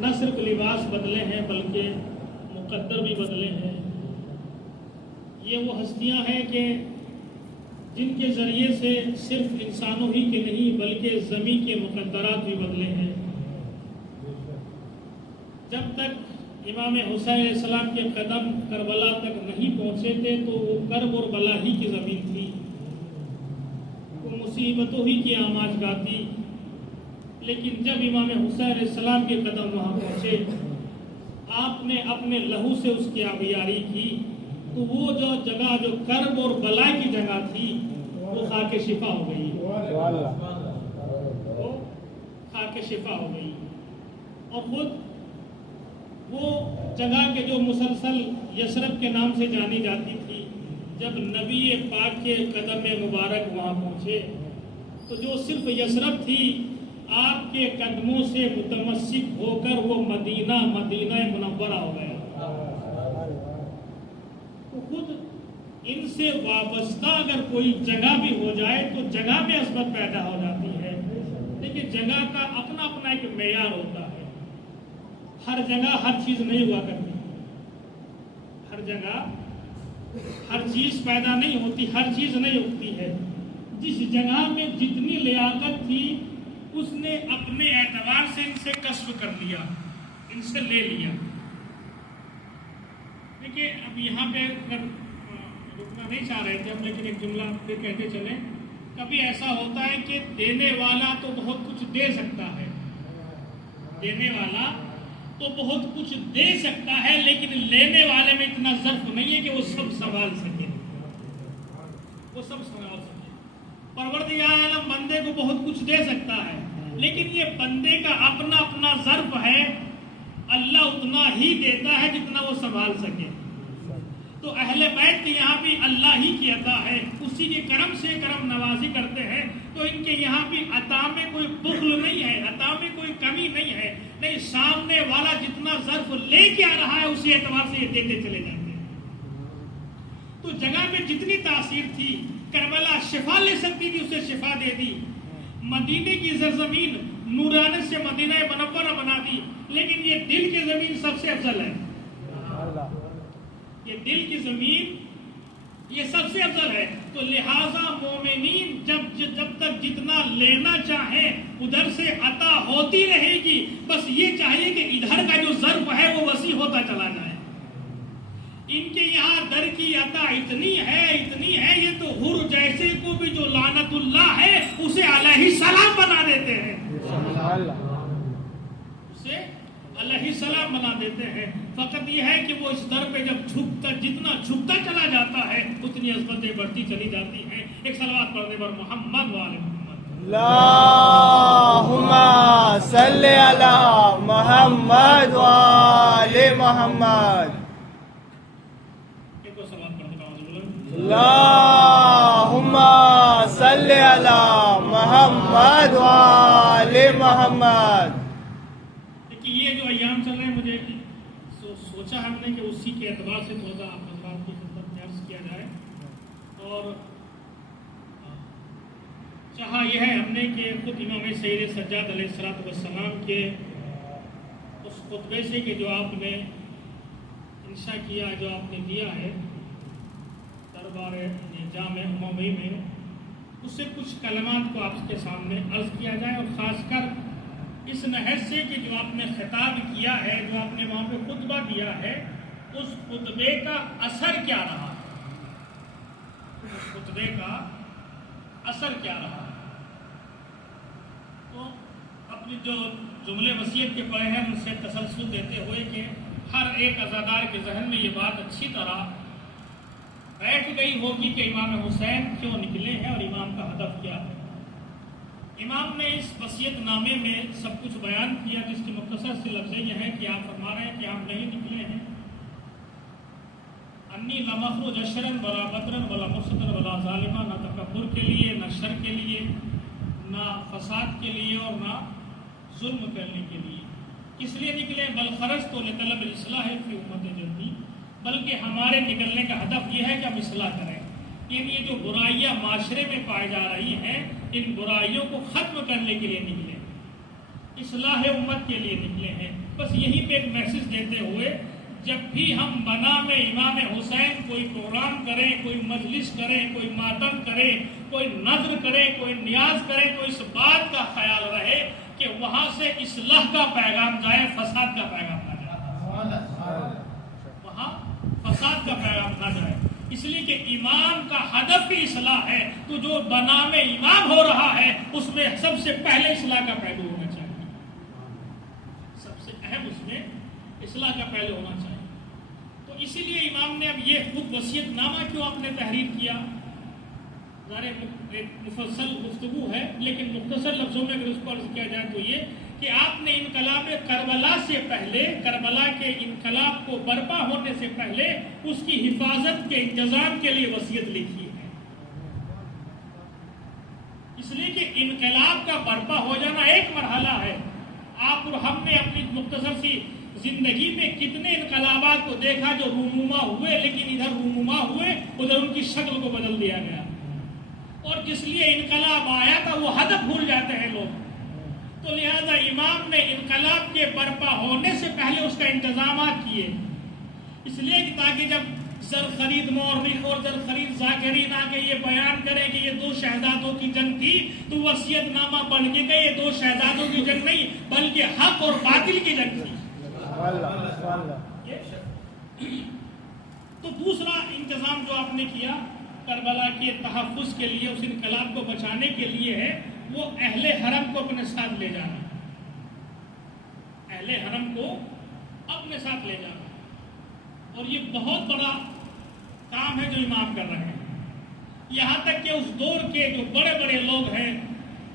نہ صرف لباس بدلے ہیں بلکہ مقدر بھی بدلے ہیں۔ یہ وہ ہستیاں ہیں کہ جن کے ذریعے سے صرف انسانوں ہی کے نہیں بلکہ زمین کے مقدرات بھی بدلے ہیں۔ جب تک امام حسین علیہ السلام کے قدم کربلا تک نہیں پہنچے تھے تو وہ کرب اور بلا ہی کی زمین تھی، وہ مصیبتوں ہی کی آماج گاتی۔ لیکن جب امام حسین علیہ السلام کے قدم وہاں پہنچے، آپ نے اپنے لہو سے اس کی آبیاری کی، تو وہ جو جگہ جو کرب اور بلا کی جگہ تھی وہ خاک شفا ہو گئی، وہ خاک شفا ہو گئی۔ اور خود وہ جگہ کے جو مسلسل یثرب کے نام سے جانی جاتی تھی، جب نبی پاک کے قدم مبارک وہاں پہنچے تو جو صرف یثرب تھی آپ کے قدموں سے متمسک ہو کر وہ مدینہ منورہ ہو گیا۔ تو خود ان سے وابستہ اگر کوئی جگہ بھی ہو جائے تو جگہ میں عظمت پیدا ہو جاتی ہے، لیکن جگہ کا اپنا اپنا ایک معیار ہوتا ہے۔ ہر جگہ ہر چیز نہیں ہوا کرتی، ہر جگہ ہر چیز پیدا نہیں ہوتی، ہر چیز نہیں اگتی ہے۔ جس جگہ میں جتنی لیاقت تھی اس نے اپنے اعتبار سے ان سے کسب کر لیا، ان سے لے لیا۔ دیکھیے اب یہاں پہ رکنا نہیں چاہ رہے تھے ہم، لیکن ایک جملہ پھر کہتے چلیں۔ کبھی ایسا ہوتا ہے کہ دینے والا تو بہت کچھ دے سکتا ہے، دینے والا تو بہت کچھ دے سکتا ہے، لیکن لینے والے میں اتنا ظرف نہیں ہے کہ وہ سب سنبھال سکے، وہ سب سنبھال سکے۔ پروردگار عالم بندے کو بہت کچھ دے سکتا ہے، لیکن یہ بندے کا اپنا اپنا ظرف ہے، اللہ اتنا ہی دیتا ہے جتنا وہ سنبھال سکے۔ تو اہل بیت کے یہاں بھی اللہ ہی کی عطا ہے، اسی کے کرم سے کرم نوازی کرتے ہیں، تو ان کے یہاں بھی عطا میں کوئی بخل نہیں ہے، عطا میں کوئی کمی نہیں ہے، نہیں سامنے والا جتنا ظرف لے کے آ رہا ہے اسی اعتبار سے یہ دیتے چلے جاتے ہیں۔ تو جگہ میں جتنی تاثیر تھی، کربلا شفا لے سکتی تھی، اسے شفا دے دی، مدینے کی زمین نورانیت سے مدینہ منورہ بنا دی، لیکن یہ دل کی زمین سب سے افضل ہے، یہ دل کی زمین یہ سب سے افضل ہے۔ تو لہٰذا مومنین جب تک جتنا لینا چاہیں ادھر سے عطا ہوتی رہے گی، بس یہ چاہیے کہ ادھر کا جو ظرف ہے وہ وسیع ہوتا چلا جائے۔ ان کے یہاں در کی عطا اتنی ہے یہ تو حر جیسے کو بھی جو لعنت اللہ ہے اسے علیہ السلام بنا دیتے ہیں، اسے علیہ السلام بنا دیتے ہیں۔ فقط یہ ہے کہ وہ اس در پہ جب جتنا جھکتا چلا جاتا ہے اتنی عظمتیں بڑھتی چلی جاتی ہیں۔ ایک صلوات پڑھنے پر محمد وآل محمد، اللہم صلی علی محمد وآل محمد۔ اللہم صلی علی محمد وآل محمد۔ دیکھیے یہ جو ایام چل رہے ہیں، مجھے سوچا ہم نے کہ اسی کے اعتبار سے تھوڑا آپ حضرات کی خدمت میں عرض کیا جائے، اور چاہا یہ ہے ہم نے کہ خود امام سید سجاد علیہ السلام کے اس خطبے سے کہ جو آپ نے انشاء کیا، جو آپ نے دیا ہے دربار جامع عمومی میں، اس سے کچھ کلمات کو آپ کے سامنے عرض کیا جائے، اور خاص کر اس نحس سے کہ جو آپ نے خطاب کیا ہے، جو آپ نے وہاں پہ خطبہ دیا ہے، اس خطبے کا اثر کیا رہا، اس خطبے کا اثر کیا رہا۔ تو اپنی جو جملے وصیت کے پڑے ہیں ان سے تسلسل دیتے ہوئے کہ ہر ایک عزادار کے ذہن میں یہ بات اچھی طرح بیٹھ گئی ہوگی کہ امام حسین کیوں نکلے ہیں اور امام کا ہدف کیا ہے۔ امام نے اس وصیت نامے میں سب کچھ بیان کیا، جس کی مختصر سی لفظیں یہ ہیں کہ آپ فرما رہے ہیں کہ آپ نہیں نکلے ہیں انی لمخرج اشرن ولا بطرن ولا مفسدن ولا ظالمہ، نہ تکبر کے لیے، نہ شر کے لیے، نہ فساد کے لیے، اور نہ ظلم کرنے کے لیے۔ کس لیے نکلے؟ بل خرجت لطلب الاصلاح فی امت جدی، بلکہ ہمارے نکلنے کا ہدف یہ ہے کہ ہم اصلاح کریں، یعنی یہ جو برائیاں معاشرے میں پائی جا رہی ہیں ان برائیوں کو ختم کرنے کے لیے نکلے۔ اصلاح امت کے لیے نکلے ہیں. بس یہی پہ ایک میسج دیتے ہوئے جب بھی ہم بنام امام حسین کوئی پروگرام کریں, کوئی مجلس کریں, کوئی ماتم کریں, کوئی نذر کریں, کوئی نیاز کریں, تو اس بات کا خیال رہے کہ وہاں سے اصلاح کا پیغام جائے, فساد کا پیغام نہ جائے. وہاں فساد کا پیغام نہ جائے, اس لیے کہ امام کا ہدف ہی اصلاح ہے. تو جو بنام امام ہو رہا ہے اس میں سب سے پہلے اصلاح کا پہلو ہونا چاہیے. سب سے اہم اس میں اصلاح کا پہلو ہونا چاہیے. تو اسی لیے امام نے اب یہ خود وصیت نامہ کیوں آپ نے تحریر کیا, ایک مفصل گفتگو ہے, لیکن مختصر لفظوں میں اگر اس کو عرض کیا جائے تو یہ کہ آپ نے انقلاب کربلا سے پہلے, کربلا کے انقلاب کو برپا ہونے سے پہلے اس کی حفاظت کے انتظام کے لیے وصیت لکھی ہے. اس لیے کہ انقلاب کا برپا ہو جانا ایک مرحلہ ہے. آپ اور ہم نے اپنی مختصر سی زندگی میں کتنے انقلابات کو دیکھا جو رونما ہوئے, لیکن ادھر رونما ہوئے ادھر ان کی شکل کو بدل دیا گیا, اور جس لیے انقلاب آیا تھا وہ ہدف بھول جاتے ہیں لوگ. تو لہذا امام نے انقلاب کے برپا ہونے سے پہلے اس کا انتظامات کیے, اس لیے کہ تاکہ جب زرخرید مورخ اور زرخرید ذاکرین آ کے یہ بیان کریں کہ یہ دو شہزادوں کی جنگ تھی, تو وصیت نامہ پڑھ کے کہ یہ دو شہزادوں کی جنگ نہیں بلکہ حق اور باطل کی جنگ تھی. تو دوسرا انتظام جو آپ نے کیا کربلا کے تحفظ کے لیے, اس انقلاب کو بچانے کے لیے ہے, وہ اہل حرم کو اپنے ساتھ لے جانا. اہل حرم کو اپنے ساتھ لے جانا, اور یہ بہت بڑا کام ہے جو امام کر رہے ہیں. یہاں تک کہ اس دور کے جو بڑے بڑے لوگ ہیں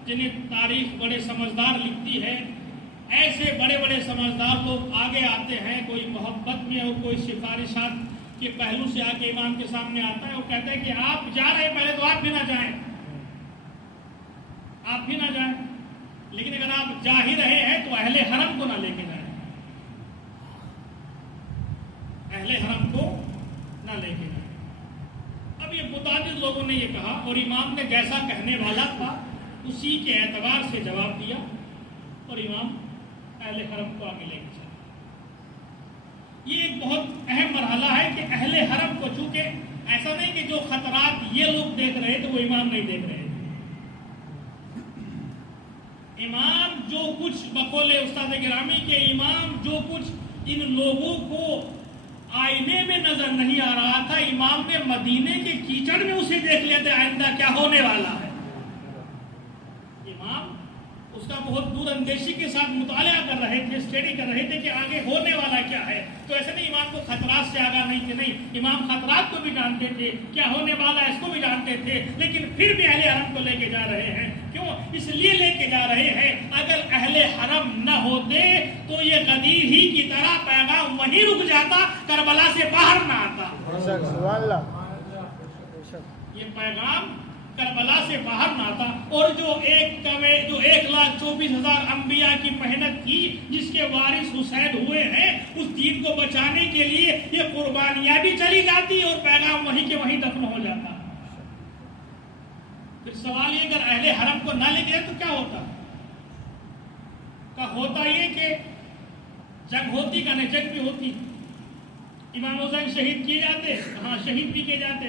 جنہیں تاریخ بڑے سمجھدار لکھتی ہے, ایسے بڑے بڑے سمجھدار لوگ آگے آتے ہیں, کوئی محبت میں اور کوئی سفارشات کے پہلو سے آ کے امام کے سامنے آتا ہے. وہ کہتا ہے کہ آپ جا رہے ہیں, پہلے تو آپ بھی نہ جائیں, آپ بھی نہ جائیں, لیکن اگر آپ جا ہی رہے ہیں تو اہل حرم کو نہ لے کے جائیں, اہل حرم کو نہ لے کے جائیں. اب یہ متعدد لوگوں نے یہ کہا, اور امام نے جیسا کہنے والا تھا اسی کے اعتبار سے جواب دیا, اور امام اہل حرم کو آگے لے کے چلے. یہ ایک بہت اہم مرحلہ ہے کہ اہل حرم کو, چونکہ ایسا نہیں کہ جو خطرات یہ لوگ دیکھ رہے تھے وہ امام نہیں دیکھ رہے تھے. امام جو کچھ بقول استاد گرامی کے امام جو کچھ ان لوگوں کو آئینے میں نظر نہیں آ رہا تھا, امام نے مدینے کے کیچڑ میں اسے دیکھ لیا تھا آئندہ کیا ہونے والا ہے. امام اس کا بہت دور اندیشی کے ساتھ مطالعہ کر رہے تھے, اسٹڈی کر رہے تھے کہ آگے ہونے والا کیا ہے. تو ایسے نہیں امام کو خطرات سے آگاہ نہیں تھے, نہیں, امام خطرات کو بھی جانتے تھے, کیا ہونے والا ہے اس کو بھی جانتے تھے, لیکن پھر بھی اہل حرم کو لے کے جا رہے ہیں. کیوں؟ اس لیے لے کے جا رہے ہیں اگر اہل حرم نہ ہوتے تو یہ غدیر ہی کی طرح پیغام وہیں رک جاتا, کربلا سے باہر نہ آتا. یہ پیغام کربلا سے باہر نہ آتا. اور جو 1,24,000 انبیاء کی محنت تھی جس کے وارث حسین ہوئے ہیں, اس دین کو بچانے کے لیے یہ قربانیاں بھی چلی جاتی اور پیغام وہیں کے وہیں دفن ہو جاتا. پھر سوال یہ اگر اہل حرم کو نہ لے کے تو کیا ہوتا؟ ہوتا یہ کہ جنگ ہوتی کا نہیں, جنگ بھی ہوتی. امام حسین شہید کیے جاتے, ہاں شہید بھی کیے جاتے,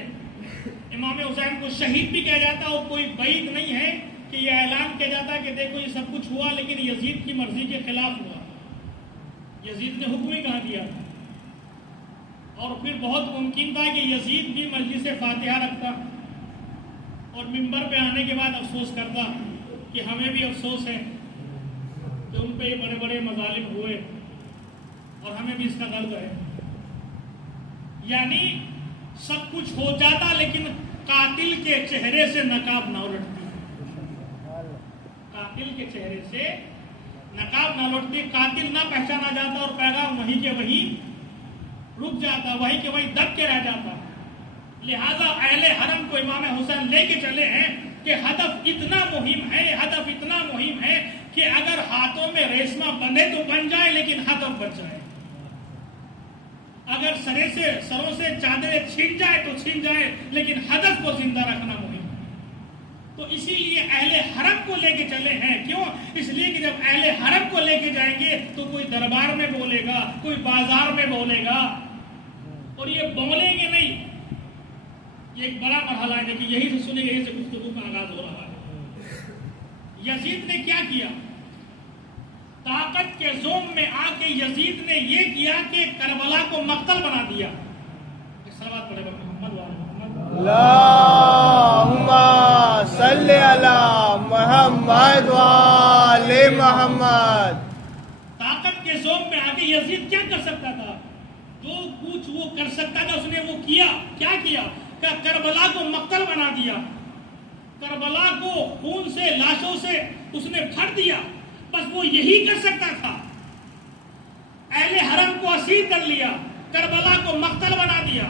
امام حسین کو شہید بھی کہا جاتا. اور کوئی بعید نہیں ہے کہ یہ اعلان کیا جاتا کہ دیکھو یہ سب کچھ ہوا لیکن یزید کی مرضی کے خلاف ہوا, یزید نے حکم ہی کہاں دیا تھا. اور پھر بہت ممکن تھا کہ یزید بھی مجلس فاتحہ رکھتا اور منبر پہ آنے کے بعد افسوس کرتا کہ ہمیں بھی افسوس ہے کہ ان پہ یہ بڑے بڑے مظالم ہوئے اور ہمیں بھی اس کا درد ہے. یعنی سب کچھ ہو جاتا لیکن قاتل کے چہرے سے نقاب نہ الٹتی, قاتل کے چہرے سے نقاب نہ الٹتی, قاتل نہ پہچانا جاتا اور پیغام وہیں کے وہیں رک جاتا, وہیں کے وہیں دب کے رہ جاتا. لہذا اہل حرم کو امام حسین لے کے چلے ہیں کہ ہدف اتنا مہم ہے, ہدف اتنا مہم ہے کہ اگر ہاتھوں میں ریشمہ بندھے تو بن جائے لیکن ہدف بچ جائے. اگر سروں سے چادریں چھن جائے تو چھن جائے لیکن ہدف کو زندہ رکھنا مہم. تو اسی لیے اہل حرم کو لے کے چلے ہیں. کیوں؟ اس لیے کہ جب اہل حرم کو لے کے جائیں گے تو کوئی دربار میں بولے گا, کوئی بازار میں بولے گا, اور یہ بولیں گے نہیں. یہ ایک بڑا مرحلہ ہے کہ یہی سے سنے, یہی سے گفتگو کا آغاز ہو رہا ہے. یزید نے کیا کیا؟ طاقت کے زوم میں آ کے یزید نے یہ کیا کہ کربلا کو مقتل بنا دیا. صلوات پڑھے محمد و آل محمد. اللہم صلی علی محمد و آل محمد. طاقت کے زوم میں آ کے یزید کیا کر سکتا تھا؟ جو کچھ وہ کر سکتا تھا اس نے وہ کیا. کیا کیا؟ کہ کربلا کو مقتل بنا دیا. کربلا کو خون سے, لاشوں سے اس نے بھر دیا. بس وہ یہی کر سکتا تھا. اہل حرم کو اسیر کر لیا, کربلا کو مقتل بنا دیا.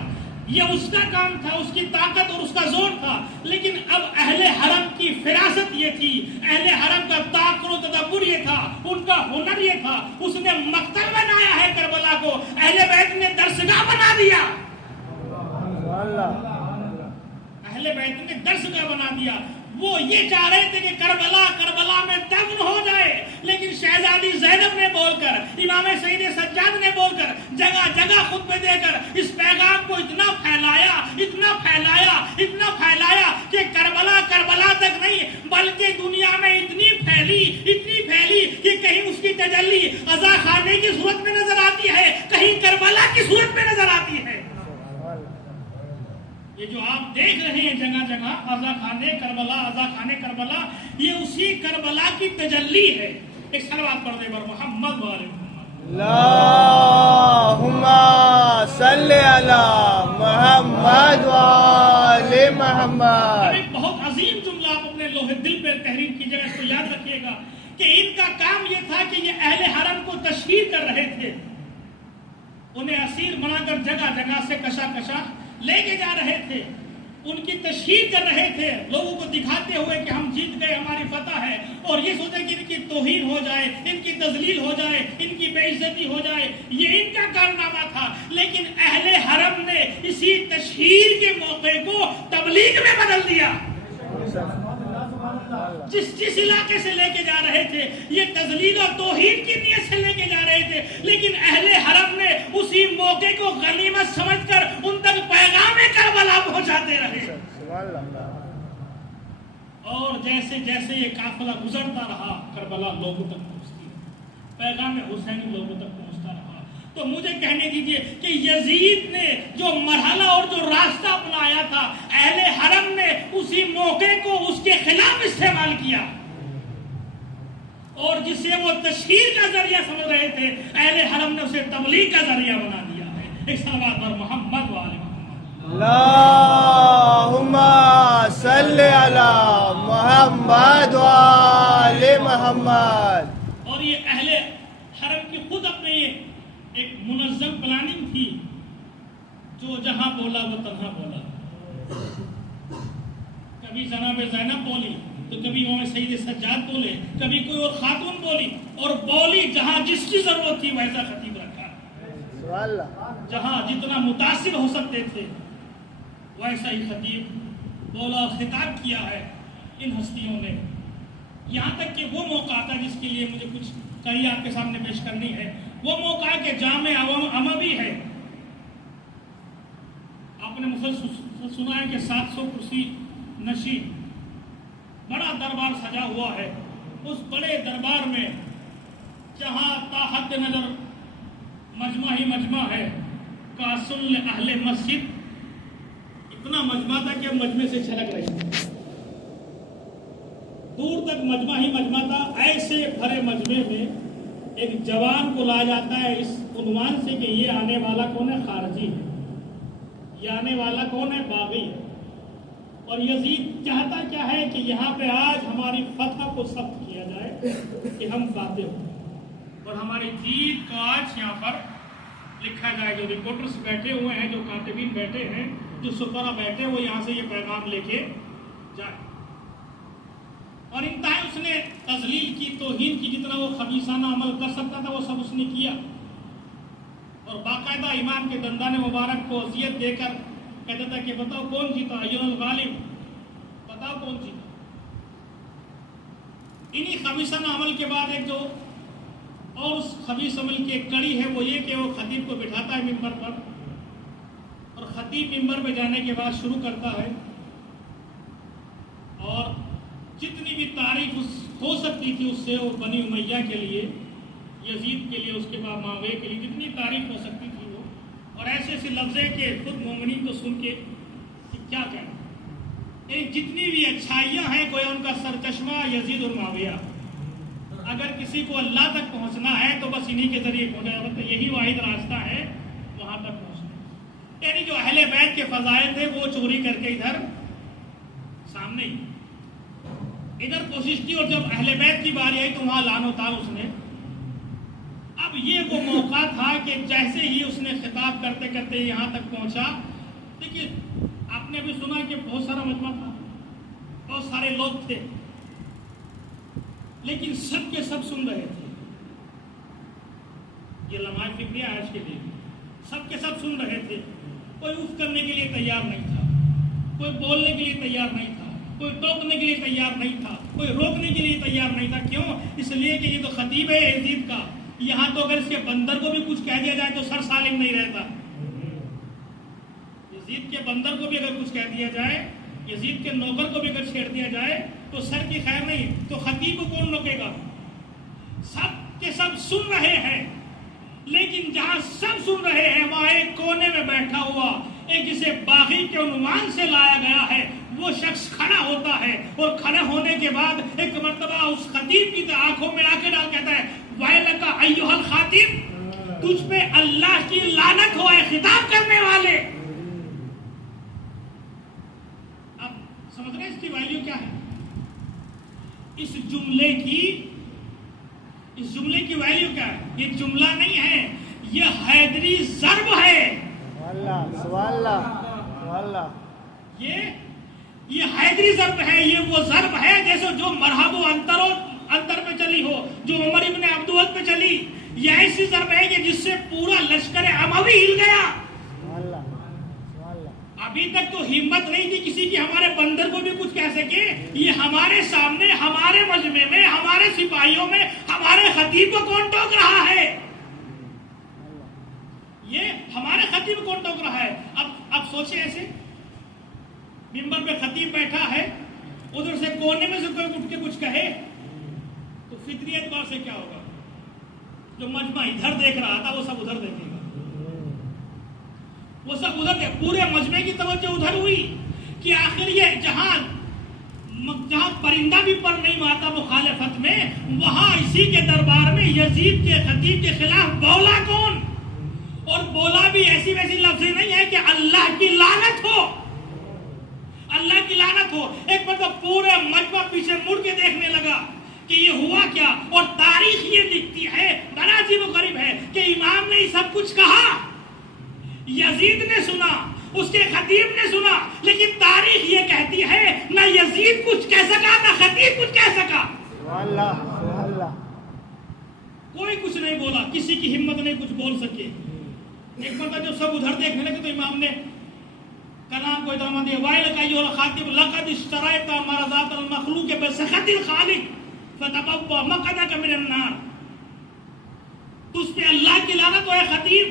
یہ اس کا کام تھا, اس کی طاقت اور اس کا زور تھا. لیکن اب اہل حرم کی فراست یہ تھی, اہل حرم کا تعاقل و تدبر یہ تھا, ان کا ہنر یہ تھا. اس نے مقتل بنایا ہے کربلا کو, اہل بیت نے درسگاہ بنا دیا. اہل بیت نے درسگاہ بنا دیا. وہ یہ چاہ رہے تھے کہ کربلا میں دفن ہو جائے, لیکن شہزادی زینب نے بول کر, امام سید سجاد نے بول کر, جگہ جگہ خطبے دے کر اس پیغام کو اتنا پھیلایا کہ کربلا تک نہیں بلکہ دنیا میں اتنی پھیلی کہ کہیں اس کی تجلی عزا خانے کی صورت میں نظر آتی ہے, کہیں کربلا کی صورت میں نظر آتی ہے. یہ جو آپ دیکھ رہے ہیں جگہ جگہ عزا خانے کربلا, یہ اسی کربلا کی تجلی ہے. ایک صلوات پڑھ دے بر محمد و آل محمد. اللہم صلی علی محمد و آل محمد. ایک بہت عظیم جملہ آپ اپنے لوہے دل پہ تحریر کیجیے گا, اس کو یاد رکھیے گا کہ ان کا کام یہ تھا کہ یہ اہل حرم کو تشہیر کر رہے تھے. انہیں اسیر بنا کر جگہ جگہ سے کشا لے کے جا رہے تھے, ان کی تشہیر کر رہے تھے, لوگوں کو دکھاتے ہوئے کہ ہم جیت گئے, ہماری فتح ہے, اور یہ سوچے کہ ان کی توہین ہو جائے, ان کی تذلیل ہو جائے, ان کی بے عزتی ہو جائے. یہ ان کا کارنامہ تھا. لیکن اہل حرم نے اسی تشہیر کے موقع کو تبلیغ میں بدل دیا. جس علاقے سے لے کے جا رہے تھے یہ تذلیل اور توہین کی نیت سے لے کے جا رہے تھے, لیکن اہل حرم نے اسی موقع کو غنیمت سمجھ کر ان تک پیغام کربلا پہنچاتے رہے. اور جیسے جیسے یہ قافلہ گزرتا رہا کربلا لوگوں تک پہنچتی, پیغام حسینی لوگوں تک پہنچتا رہا. تو مجھے کہنے دیجئے کہ یزید نے جو مرحلہ اور جو راستہ اپنایا تھا, اہل حرم نے اسی موقع کو اس کے خلاف استعمال کیا, اور جسے وہ تشہیر کا ذریعہ سمجھ رہے تھے اہل حرم نے اسے تبلیغ کا ذریعہ بنا دیا ہے. ایک صلوات پر محمد و آل محمد. اللہم صلی علی محمد و آل محمد. اور یہ اہل حرم کی خود اپنے ایک منظم پلاننگ تھی, جو جہاں بولا وہ تنہا بولا. کبھی جناب زینب بولی تو کبھی امام سید سجاد بولے, کبھی کوئی اور خاتون بولی, اور بولی جہاں جس کی ضرورت تھی ویسا خطیب رکھا. جہاں جتنا متاثر ہو سکتے تھے ویسا ہی خطیب بولا اور خطاب کیا ہے ان ہستیوں نے. یہاں تک کہ وہ موقع آتا جس کے لیے مجھے کچھ کہیں آپ کے سامنے پیش کرنی ہے. وہ موقع ہے کہ جامع عوام بھی ہے. آپ نے مسلسل سنا ہے کہ 700 کرسی نشین بڑا دربار سجا ہوا ہے. اس بڑے دربار میں جہاں تاحد نظر مجمع ہی مجمع ہے, کاسل اہل مسجد, اتنا مجمع تھا کہ مجمع سے چھلک رہی تھی, دور تک مجمع ہی مجمع تھا. ایسے بھرے مجمع میں ایک جوان کو لایا جاتا ہے اس عنوان سے کہ یہ آنے والا کون ہے؟ خارجی ہے. یہ آنے والا کون ہے؟ باغی ہے. اور یزید چاہتا کیا ہے کہ یہاں پہ آج ہماری فتح کو ثبت کیا جائے کہ ہم فاتح ہوں, اور ہماری جیت کو آج یہاں پر لکھا جائے. جو رپورٹرز بیٹھے ہوئے ہیں, جو کاتبین بیٹھے ہیں, جو سفراء بیٹھے ہیں, وہ یہاں سے یہ پیغام لے کے جائے. اور انتہائی اس نے تذلیل کی, توہین کی, جتنا وہ خبیثانہ عمل کر سکتا تھا وہ سب اس نے کیا. اور باقاعدہ امام کے دندان مبارک کو اذیت دے کر کہتا تھا کہ بتاؤ کون جیتا, ایھا الغالب, بتاؤ کون جیتا. انہی خبیثانہ عمل کے بعد ایک جو اور اس خبیث عمل کی ایک کڑی ہے وہ یہ کہ وہ خطیب کو بٹھاتا ہے ممبر پر، اور خطیب ممبر پہ جانے کے بعد شروع کرتا ہے، اور جتنی بھی تعریف ہو سکتی تھی اس سے وہ بنی امیہ کے لیے، یزید کے لیے، اس کے بعد معاویہ کے لیے جتنی تعریف ہو سکتی تھی وہ، اور ایسے ایسے لفظ ہے کہ خود مومنین کو سن کے کہ کیا کہنا، جتنی بھی اچھائیاں ہیں کوئی ان کا سرچشمہ یزید اور معاویہ، اگر کسی کو اللہ تک پہنچنا ہے تو بس انہی کے ذریعے پہنچا، یہی واحد راستہ ہے وہاں تک پہنچنا۔ یعنی جو اہل بیت کے فضائل تھے وہ چوری کر کے ادھر سامنے ہی ادھر کوشش کی، اور جب اہل بیت کی باری آئی تو وہاں لعن و طعن اس نے۔ اب یہ وہ موقع تھا کہ جیسے ہی اس نے خطاب کرتے کرتے یہاں تک پہنچا، دیکھیے آپ نے بھی سنا کہ بہت سارا مجمع تھا، بہت سارے لوگ تھے، لیکن سب کے سب سن رہے تھے۔ یہ لمحہ فکری آج کے لیے سب کے سب سن رہے تھے، کوئی اف کرنے کے لیے تیار نہیں تھا، کوئی بولنے کے لیے تیار نہیں تھا، کوئی ٹوکنے کے لیے تیار نہیں تھا، کوئی روکنے کے لیے تیار نہیں تھا۔ کیوں؟ اس لیے کہ یہ تو خطیب ہے یزید کا، یہاں تو اگر اس کے بندر کو بھی کچھ کہہ دیا جائے تو سر سالم نہیں رہتا۔ یزید کے بندر کو بھی اگر کچھ کہہ دیا جائے، یزید کے نوکر کو بھی اگر چھیڑ دیا جائے تو سر کی خیر نہیں، تو خطیب کو کون روکے گا؟ سب کے سب سن رہے ہیں، لیکن جہاں سب سن رہے ہیں وہاں ایک کونے میں بیٹھا ہوا ایک جسے باغی کے عنوان سے لایا گیا ہے وہ شخص کھڑا ہوتا ہے، اور کھڑا ہونے کے بعد ایک مرتبہ اس خطیب کی آنکھوں میں آنکھیں ڈال کہتا ہے وَيْلَكَ أَيُّهَا الْخَاطِبُ، تجھ پہ اللہ کی لعنت ہو اے خطاب کرنے والے۔ اب سمجھ رہے ہیں اس کی ویلیو کیا ہے؟ اس جملے کی ویلیو کیا ہے؟ یہ جملہ نہیں ہے، یہ حیدری ضرب ہے۔ سبحان اللہ، یہ حیدری ضرب ہے، یہ وہ ضرب ہے جیسے جو مرحب و انتر پہ چلی ہو، جو عمر ابن عبدالعزیز پہ چلی، یہ ایسی ضرب ہے کہ جس سے پورا لشکر اموی ہل گیا۔ ابھی تک تو ہمت نہیں تھی کسی کی ہمارے بندر کو بھی کچھ کہہ سکے، یہ ہمارے سامنے، ہمارے مجمع میں، ہمارے سپاہیوں میں ہمارے خطیب کو کون ٹوک رہا ہے؟ یہ ہمارے خطیب کون ٹوک رہا ہے؟ اب سوچیں ایسے، منبر پہ خطیب بیٹھا ہے، ادھر سے کونے میں سے کوئی اٹھ کے کچھ کہے تو فطری اعتبار سے کیا ہوگا؟ جو مجمع ادھر دیکھ رہا تھا وہ سب ادھر دیکھے گا، وہ سب ادھر دیکھ، پورے مجمع کی توجہ ادھر ہوئی کہ آخر یہ جہاں پرندہ بھی پر نہیں مارتا مخالفت میں، وہاں اسی کے دربار میں یزید کے خطیب کے خلاف بولا کون؟ اور بولا بھی ایسی ویسی لفظ نہیں ہے کہ اللہ کی لعنت ہو، اللہ کی لعنت ہو۔ ایک مطلب پورے مجمع پیچھے مڑ کے دیکھنے لگا کہ یہ ہوا کیا، اور تاریخ یہ لکھتی ہے، بڑا عجیب و غریب ہے کہ امام نے سب کچھ کہا، یزید نے سنا، اس کے خطیب نے سنا، لیکن تاریخ یہ کہتی ہے نہ یزید کچھ کہہ سکا نہ خطیب کچھ کہہ سکا۔ کوئی کچھ نہیں بولا، کسی کی ہمت نہیں کچھ بول سکے۔ ایک مرتبہ جب سب ادھر دیکھنے لگے تو امام نے کلام کو ادامہ دیا، وَيْلَكَ أَيُّهَا الْخَاطِبُ لَقَدِ اشْتَرَيْتَ مَرْضَاتَ الْمَخْلُوقِ بِسَخَطِ الْخَالِقِ فَتَبَوَّأْ مَقْعَدَكَ مِنَ النَّارِ۔ تجھ پہ اللہ کی لعنت ہو اے خطیب۔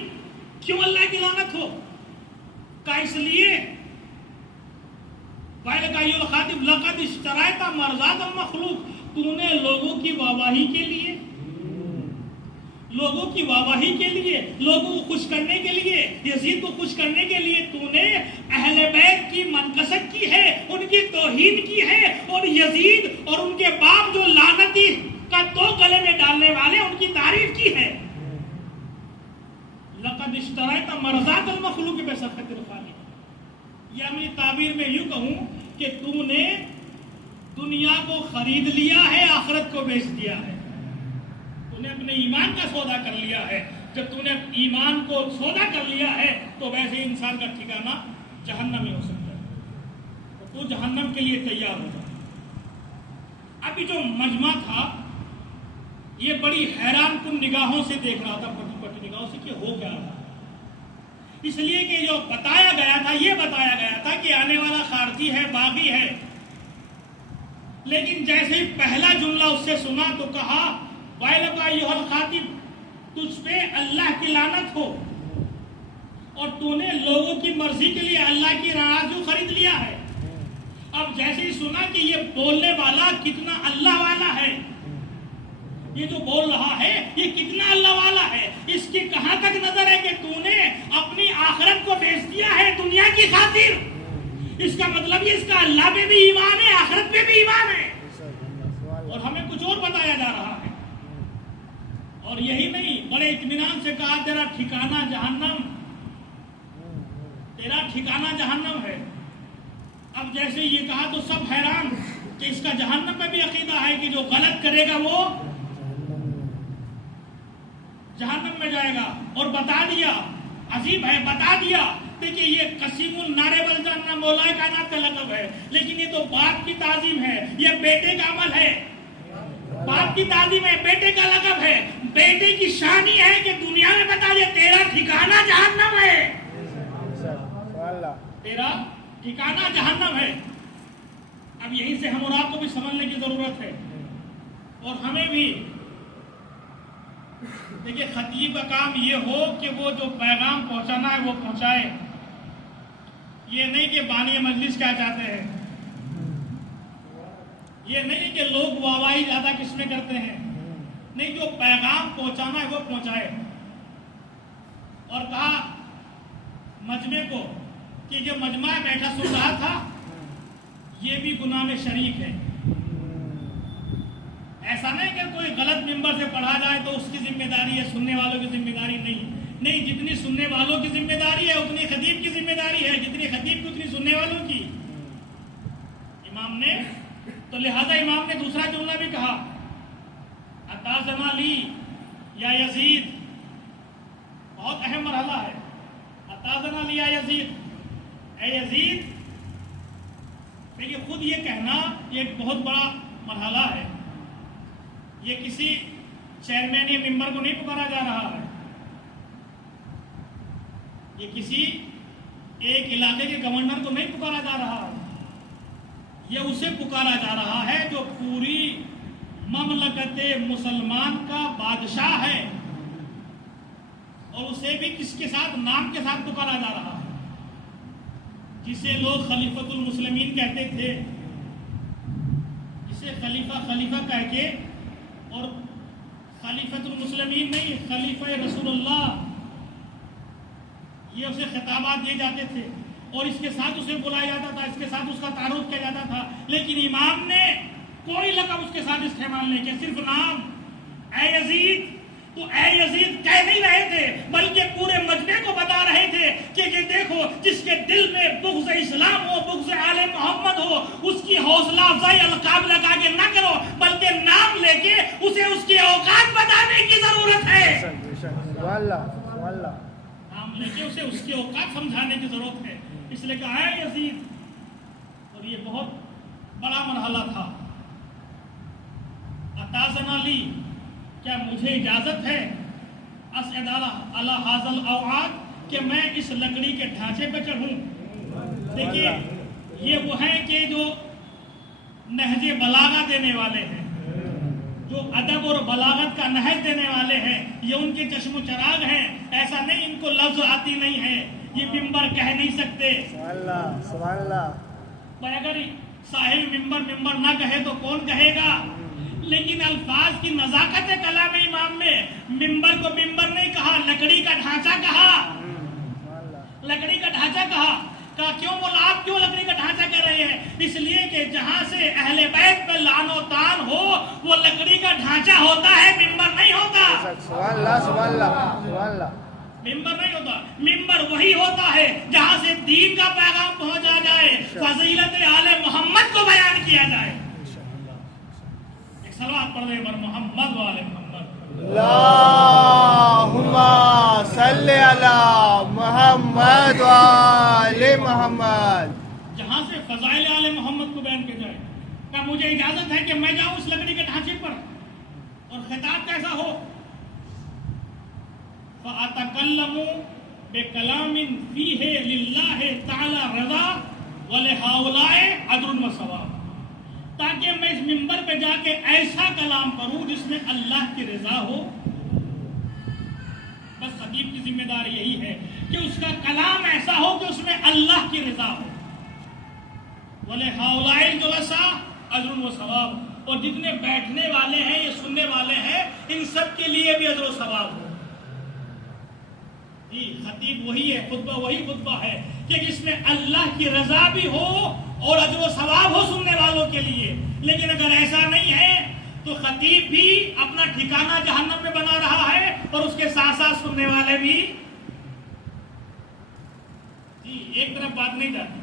کیوں اللہ کی لعنت ہو؟ کا اس لیے وَيْلَكَ أَيُّهَا الْخَاطِبُ لَقَدِ اشْتَرَيْتَ مَرْضَاتَ الْمَخْلُوقِ، تو نے لوگوں کی واہواہی کے لیے، لوگوں کی واہواہی کے لیے، لوگوں کو خوش کرنے کے لیے، یزید کو خوش کرنے کے لیے تو نے اہل بیت کی منقصت کی ہے، ان کی توہین کی ہے، اور یزید اور ان کے باپ جو لعنتی کا دو گلے میں ڈالنے والے ان کی تعریف کی ہے۔ لقد اشتريت مرضات المخلوق بسخط الخالق، یا میری تعبیر میں یوں کہوں کہ تو نے دنیا کو خرید لیا ہے، آخرت کو بیچ دیا ہے، تو نے اپنے ایمان کا سودا کر لیا ہے۔ جب تو نے ایمان کو سودا کر لیا ہے تو ویسے انسان کا ٹھکانہ جہنم میں ہو سکتا ہے، تو جہنم کے لیے تیار ہو جائے۔ ابھی جو مجمع تھا یہ بڑی حیران کن نگاہوں سے دیکھ رہا تھا، پٹی پٹی نگاہوں سے کہ ہو کیا رہا، اس لیے کہ جو بتایا گیا تھا، یہ بتایا گیا تھا کہ آنے والا خارجی ہے، باغی ہے، لیکن جیسے ہی پہلا جملہ اس سے سنا تو کہا وَيْلَكَ أَيُّهَا الْخَاطِبُ، تجھ پہ اللہ کی لعنت ہو، اور تو نے لوگوں کی مرضی کے لیے اللہ کی ناراضگی خرید لیا ہے۔ اب جیسے ہی سنا کہ یہ بولنے والا کتنا اللہ والا ہے، یہ جو بول رہا ہے یہ کتنا اللہ والا ہے، اس کی کہاں تک نظر ہے کہ تو نے اپنی آخرت کو بیچ دیا ہے دنیا کی خاطر، اس کا مطلب یہ اس کا اللہ پہ بھی ایمان ہے، آخرت پہ بھی ایمان ہے، اور ہمیں کچھ اور بتایا جا رہا ہے۔ اور یہی نہیں، بڑے اطمینان سے کہا تیرا ٹھکانہ جہنم، تیرا ٹھکانہ جہنم ہے۔ اب جیسے یہ کہا تو سب حیران کہ اس کا جہنم میں بھی عقیدہ ہے کہ جو غلط کرے گا وہ جہنم میں جائے گا، اور بتا دیا، عجیب ہے، بتا دیا۔ دیکھیں یہ قسیم النار والجنہ مولا کائنات کا لقب ہے، لیکن یہ تو باپ کی تعظیم ہے، یہ بیٹے کا عمل ہے، باپ کی تعظیم ہے، بیٹے کا لقب ہے، بیٹے کی شان ہی ہے کہ دنیا میں بتا دے تیرا ٹھکانہ جہنم ہے، تیرا ٹھکانہ جہنم ہے۔ اب یہیں سے ہم اور آپ کو بھی سمجھنے کی ضرورت ہے، اور ہمیں بھی دیکھیں خطیب کا کام یہ ہو کہ وہ جو پیغام پہنچانا ہے وہ پہنچائے، یہ نہیں کہ بانی مجلس کیا چاہتے ہیں، یہ نہیں کہ لوگ واہواہی زیادہ کس میں کرتے ہیں، نہیں، جو پیغام پہنچانا ہے وہ پہنچائے۔ اور کہا مجمع کو کہ جو مجمع بیٹھا سن رہا تھا یہ بھی گناہ میں شریک ہے۔ ایسا نہیں کہ کوئی غلط ممبر سے پڑھا جائے تو اس کی ذمہ داری ہے، سننے والوں کی ذمہ داری نہیں، جتنی سننے والوں کی ذمہ داری ہے اتنی خطیب کی ذمہ داری ہے، جتنی خطیب کی اتنی سننے والوں کی۔ امام نے تو لہذا امام نے دوسرا جملہ بھی کہا اتازنا لی یا یزید، بہت اہم مرحلہ ہے، اتازنا لی یا یزید، اے یزید۔ دیکھیے خود یہ کہنا یہ ایک بہت بڑا مرحلہ ہے، یہ کسی چیئرمین یا ممبر کو نہیں پکارا جا رہا ہے، یہ کسی ایک علاقے کے گورنر کو نہیں پکارا جا رہا ہے، یہ اسے پکارا جا رہا ہے جو پوری مملکت مسلمان کا بادشاہ ہے، اور اسے بھی کس کے ساتھ، نام کے ساتھ پکارا جا رہا ہے، جسے لوگ خلیفۃ المسلمین کہتے تھے، جسے خلیفہ کہہ کے، اور خلیفۃ المسلمین نہیں، خلیفہ رسول اللہ، یہ اسے خطابات دیے جاتے تھے، اور اس کے ساتھ اسے بلایا جاتا تھا، اس کے ساتھ اس کا تعارف کیا جاتا تھا، لیکن امام نے کوئی لقب اس کے ساتھ استعمال نہیں کیا، صرف نام اے یزید۔ تو اے یزید کہہ نہیں رہے تھے، بلکہ پورے مجمع کو بتا رہے تھے کہ یہ دیکھو جس کے دل میں بغض اسلام ہو، بغض آل محمد ہو، اس کی حوصلہ افزائی القاب لگا کے نہ کرو، بلکہ نام لے کے اسے اس کی اوقات بتانے کی ضرورت ہے، نام لے کے اسے اس کی اوقات سمجھانے کی ضرورت ہے، اس لیے کہا ہے یزید۔ اور یہ بہت بڑا مرحلہ تھا۔ اتازنا لی، کیا مجھے اجازت ہے اسعد علی ھذا الاوعاد کہ میں اس لکڑی کے ڈھانچے پہ چڑھوں؟ دیکھیے یہ وہ ہیں کہ جو نہج بلاغت دینے والے ہیں، جو ادب اور بلاغت کا نہج دینے والے ہیں، یہ ان کے چشم و چراغ ہیں، ایسا نہیں ان کو لفظ آتی نہیں ہے، یہ ممبر کہہ نہیں سکتے۔ سبحان اللہ۔ بھائی اگر صاحب ممبر نہ کہے تو کون کہے گا؟ لیکن الفاظ کی نزاکت کلام امام میں ممبر کو ممبر نہیں کہا، لکڑی کا ڈھانچہ کہا، لکڑی کا ڈھانچہ کہا کیوں بولا؟ آپ کیوں لکڑی کا ڈھانچہ کہہ رہے ہیں؟ اس لیے کہ جہاں سے اہل بیت پہ لعن و طعن ہو وہ لکڑی کا ڈھانچہ ہوتا ہے، ممبر نہیں ہوتا۔ سبحان اللہ، سبحان اللہ، سبحان اللہ۔ ممبر نہیں ہوتا، ممبر وہی ہوتا ہے جہاں سے دین کا پیغام پہنچا جائے، فضیلت آل محمد کو بیان کیا جائے۔ ایک صلوات پڑھ دیں بر محمد و آل محمد۔ اللہم صلی علی محمد و آل محمد۔ جہاں سے فضائل آل محمد کو بیان کیا جائے، کیا مجھے اجازت ہے کہ میں جاؤں اس لکڑی کے ڈھانچے پر؟ اور خطاب کیسا ہو؟ فَأَتَكَلَّمُ بِكَلَامٍ فِيهِ لِلَّهِ تَعَالَى رَضَا وَلِهَؤُلَاءِ عَدْلٌ وَثَوَابٌ۔ تاکہ میں اس منبر پہ جا کے ایسا کلام کروں جس میں اللہ کی رضا ہو. بس خطیب کی ذمہ داری یہی ہے کہ اس کا کلام ایسا ہو کہ اس میں اللہ کی رضا ہو. وَلِهَٰؤُلَاءِ الْجُلَسَاءِ أَجْرٌ وَثَوَابٌ. اور جتنے بیٹھنے والے ہیں یہ سننے والے ہیں ان سب کے لیے بھی اجر و ثواب ہو. جی خطیب وہی ہے, خطبہ وہی خطبہ ہے کہ جس میں اللہ کی رضا بھی ہو اور اجر و ثواب ہو سننے والوں کے لیے. لیکن اگر ایسا نہیں ہے تو خطیب بھی اپنا ٹھکانہ جہنم میں بنا رہا ہے اور اس کے ساتھ ساتھ سننے والے بھی. جی ایک طرف بات نہیں جاتی.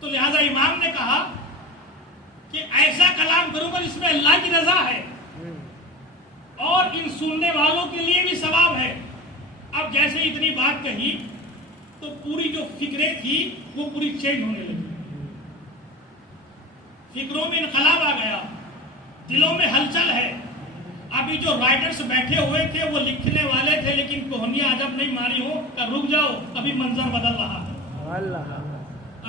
تو لہذا امام نے کہا کہ ایسا کلام کروں گا جس میں اللہ کی رضا ہے اور ان سننے والوں کے لیے بھی ثواب ہے. اب جیسے اتنی بات کہی تو پوری جو فکریں تھی وہ پوری چینج ہونے لگی. فکروں میں انقلاب آ گیا, دلوں میں ہلچل ہے. ابھی جو رائٹرز بیٹھے ہوئے تھے وہ لکھنے والے تھے لیکن کوہنیاں جب نہیں ماری ہو کہ رک جاؤ ابھی منظر بدل رہا ہے,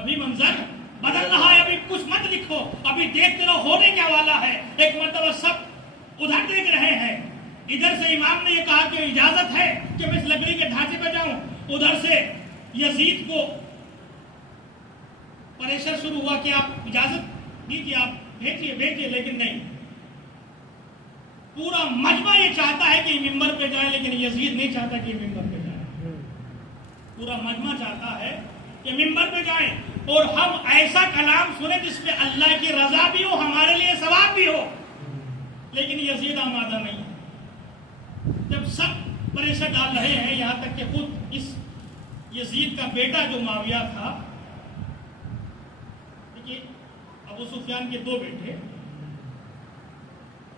ابھی منظر بدل رہا ہے, ابھی کچھ مت لکھو, ابھی دیکھتے رہو ہونے کیا والا ہے. ایک مرتبہ سب ادھر دیکھ رہے ہیں, ادھر سے امام نے یہ کہا کہ اجازت ہے کہ میں اس لکڑی کے ڈھانچے پہ جاؤں. ادھر سے یزید کو پریشر شروع ہوا کہ آپ اجازت دیجیے, آپ بھیجیے, لیکن نہیں. پورا مجمع یہ چاہتا ہے کہ ممبر پہ جائے لیکن یزید نہیں چاہتا کہ ممبر پہ جائے. پورا مجمع چاہتا ہے کہ ممبر پہ جائیں اور ہم ایسا کلام سنیں جس میں اللہ کی رضا بھی ہو, ہمارے لیے ثواب بھی ہو. لیکن یزید آمادہ نہیں ہے. جب سب پریشر ڈال رہے ہیں یہاں تک کہ خود اس یزید کا بیٹا جو معاویہ تھا, دیکھیے ابو سفیان کے دو بیٹے,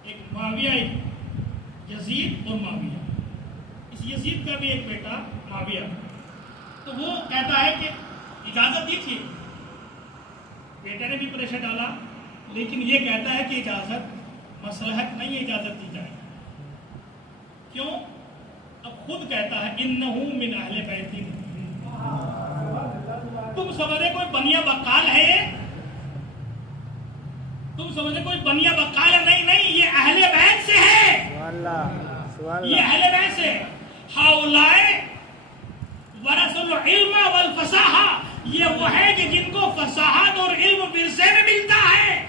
ایک معاویہ, ایک یزید اور معاویہ. اس یزید کا بھی ایک بیٹا معاویہ. تو وہ کہتا ہے کہ اجازت دی تھی, بیٹے نے بھی پریشر ڈالا لیکن یہ کہتا ہے کہ اجازت مصلحت نہیں ہے, اجازت دی جائے. کیوں؟ اب خود کہتا ہے انہو من اہل بیتی. تم سمجھے کوئی بنیا بقال ہے, تم سمجھے کوئی بنیا بقال ہے؟ نہیں, یہ اہل بیت سے ہے, یہ اہل بیت سے. ہاؤلائے ورث العلم والفصاحہ, یہ وہ ہے کہ جن کو فصاحت اور علم ورثے میں ملتا ہے.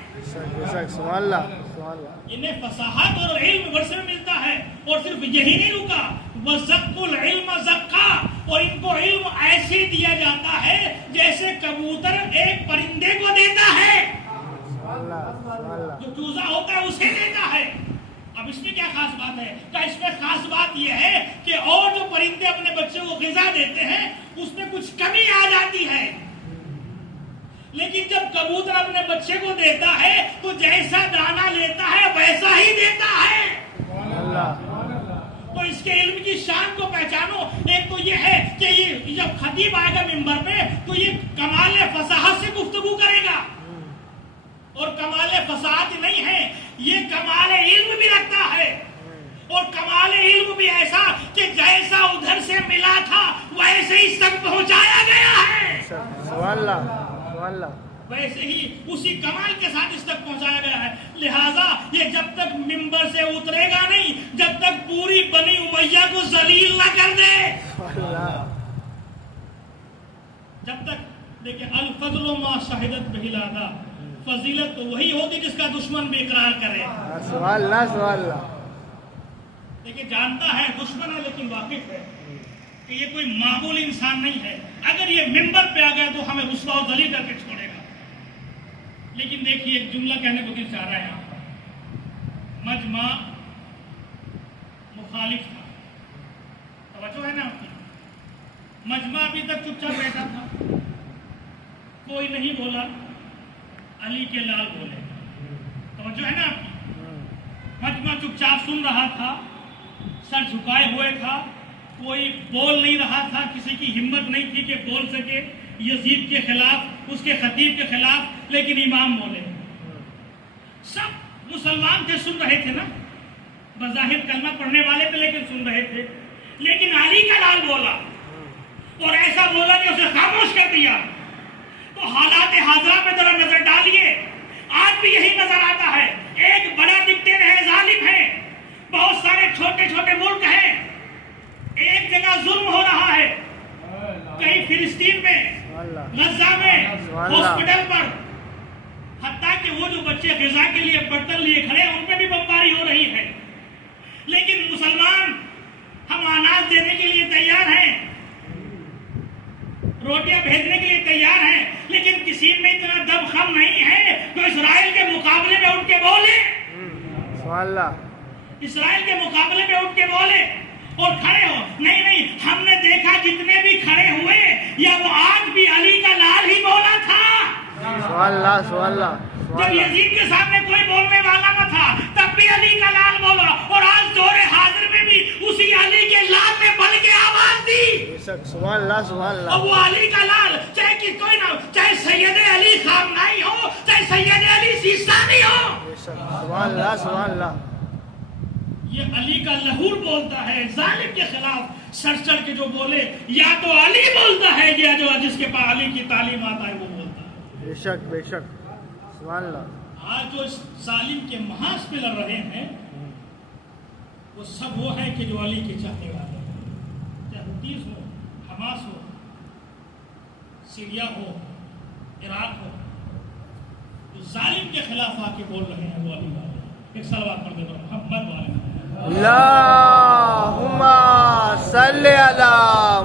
انہیں فصاحت اور علم ورثے میں ملتا ہے. اور صرف یہی نہیں رکا, وَزَقُّ الْعِلْمَ زَقًّا, اور ان کو علم ایسے دیا جاتا ہے جیسے کبوتر ایک پرندے کو دیتا ہے, جو چوزا ہوتا ہے اسے دیتا ہے. اب اس میں کیا خاص بات ہے؟ کہ اس میں خاص بات یہ ہے کہ اور جو پرندے اپنے بچے کو غذا دیتے ہیں اس میں کچھ کمی آ جاتی ہے, لیکن جب کبوتر اپنے بچے کو دیتا ہے تو جیسا دانا لیتا ہے ویسا ہی دیتا ہے. تو اس کے علم کی شان کو پہچانو. ایک تو یہ ہے کہ یہ جب خطیب آئے گا منبر پہ تو یہ کمال فصاحت سے گفتگو کرے گا, اور کمال فصاحت نہیں ہے, یہ کمال علم بھی رکھتا ہے. اور کمال علم بھی ایسا کہ جیسا ادھر سے ملا تھا ویسے ہی تک پہنچایا گیا ہے. سبحان اللہ. ویسے ہی اسی کمال کے ساتھ اس تک پہنچایا گیا ہے. لہذا یہ جب تک ممبر سے اترے گا نہیں جب تک پوری بنی امیہ کو ذلیل نہ کر دے, جب تک. دیکھیں الفضل ما شہدت بہ الاعداء, فضیلت تو وہی ہوتی جس کا دشمن بھی اقرار کرے. سبحان اللہ. دیکھیں جانتا ہے دشمن ہے لیکن واقف ہے کہ یہ کوئی معمولی انسان نہیں ہے. اگر یہ منبر پہ آ گیا تو ہمیں رسوا و ذلیل کر کے چھوڑے گا. لیکن دیکھیے ایک جملہ کہنے کو دل چاہ رہا ہے یہاں پر. مجمع مخالف تھا, توجہ ہے نا آپ کی. مجمع ابھی تک چپ چاپ بیٹھا تھا, کوئی نہیں بولا, علی کے لال بولے. توجہ ہے نا آپ کی. مجمع چپ چاپ سن رہا تھا, سر جھکائے ہوئے تھا, کوئی بول نہیں رہا تھا, کسی کی ہمت نہیں تھی کہ بول سکے یزید کے خلاف, اس کے خطیب کے خلاف. لیکن امام بولے. سب مسلمان تھے, سن رہے تھے نا, بظاہر کلمہ پڑھنے والے تھے لیکن سن رہے تھے. لیکن علی کا لال بولا اور ایسا بولا کہ اسے خاموش کر دیا. تو حالات حاضرہ پہ ذرا نظر ڈالیے آج بھی یہی نظر آتا ہے. ایک بڑا ڈکٹیٹر ہے, ظالم ہے, بہت سارے چھوٹے چھوٹے ملک ہیں, ایک جگہ ظلم ہو رہا ہے, کہیں فلسطین میں, غزہ میں, ہاسپٹل پر, حتیٰ کہ وہ جو بچے غذا کے لیے برتن لیے کھڑے ہیں ان پہ بھی بمباری ہو رہی ہے. لیکن مسلمان ہم اناج دینے کے لیے تیار ہیں, روٹیاں بھیجنے کے لیے تیار ہیں, لیکن کسی میں اتنا دم خم نہیں ہے تو اسرائیل کے مقابلے میں اٹھ کے بولے, اسرائیل کے مقابلے میں اٹھ کے بولے اور کھڑے ہو. نہیں, ہم نے دیکھا جتنے بھی کھڑے ہوئے یا وہ آج بھی علی کا لال ہی بولا تھا. جب یزید کے سامنے کوئی بولنے والا نہ تھا تب بھی علی کا لال بولا, اور آج دور حاضر میں بھی اسی علی کے لال نے بن کے آواز دی. اور وہ علی کا لال چاہے کہ کوئی نہ, چاہے سید علی خامنائی ہو, چاہے سید علی سیستانی ہو, یہ علی کا لہور بولتا ہے. ظالم کے خلاف سر چڑھ کے جو بولے, یا تو علی بولتا ہے یا جو جس کے پاس علی کی تعلیمات آئے وہ بولتا ہے. بے شک سبحان اللہ. آج جو اس ظالم کے محاذ پہ لڑ رہے ہیں وہ سب وہ ہیں کہ جو علی کے چاہنے والے ہیں, چاہے حوثیز ہو, حماس ہو, سیریا ہو, عراق ہو, جو ظالم کے خلاف آ کے بول رہے ہیں وہ علی والے. ایک صلوات پڑھ دے محمد والے. اللہم صلی علی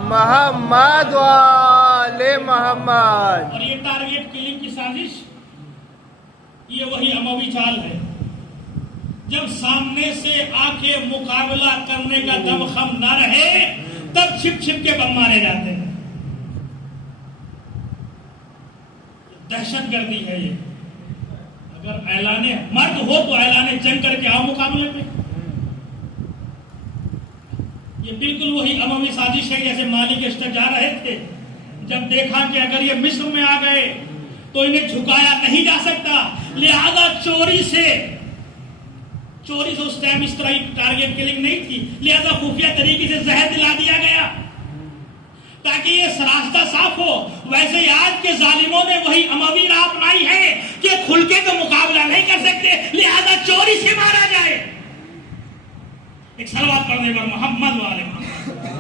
محمد وآل محمد. اور یہ ٹارگیٹ کلنگ کی سازش, یہ وہی اموی چال ہے. جب سامنے سے آ کے مقابلہ کرنے کا دم خم نہ رہے تب چھپ چھپ کے بم مارے جاتے ہیں. دہشت گردی ہے یہ. اگر اعلان مرد ہو تو اعلان جنگ کر کے آؤ مقابلے میں. یہ بالکل وہی اموی سازش ہے جیسے مالی کے اسٹر جا رہے تھے, جب دیکھا کہ اگر یہ مصر میں آ گئے تو انہیں جھکایا نہیں جا سکتا, لہذا چوری سے اس ٹائم اس طرح ٹارگیٹ کلنگ نہیں تھی, لہذا خفیہ طریقے سے زہر دلا دیا گیا تاکہ یہ راستہ صاف ہو. ویسے ہی آج کے ظالموں نے وہی اموی راہ اپنائی ہے کہ کھل کے تو مقابلہ نہیں کر سکتے, لہذا چوری سے مارا جائے. ایک صلوات پڑھنے پر محمد والے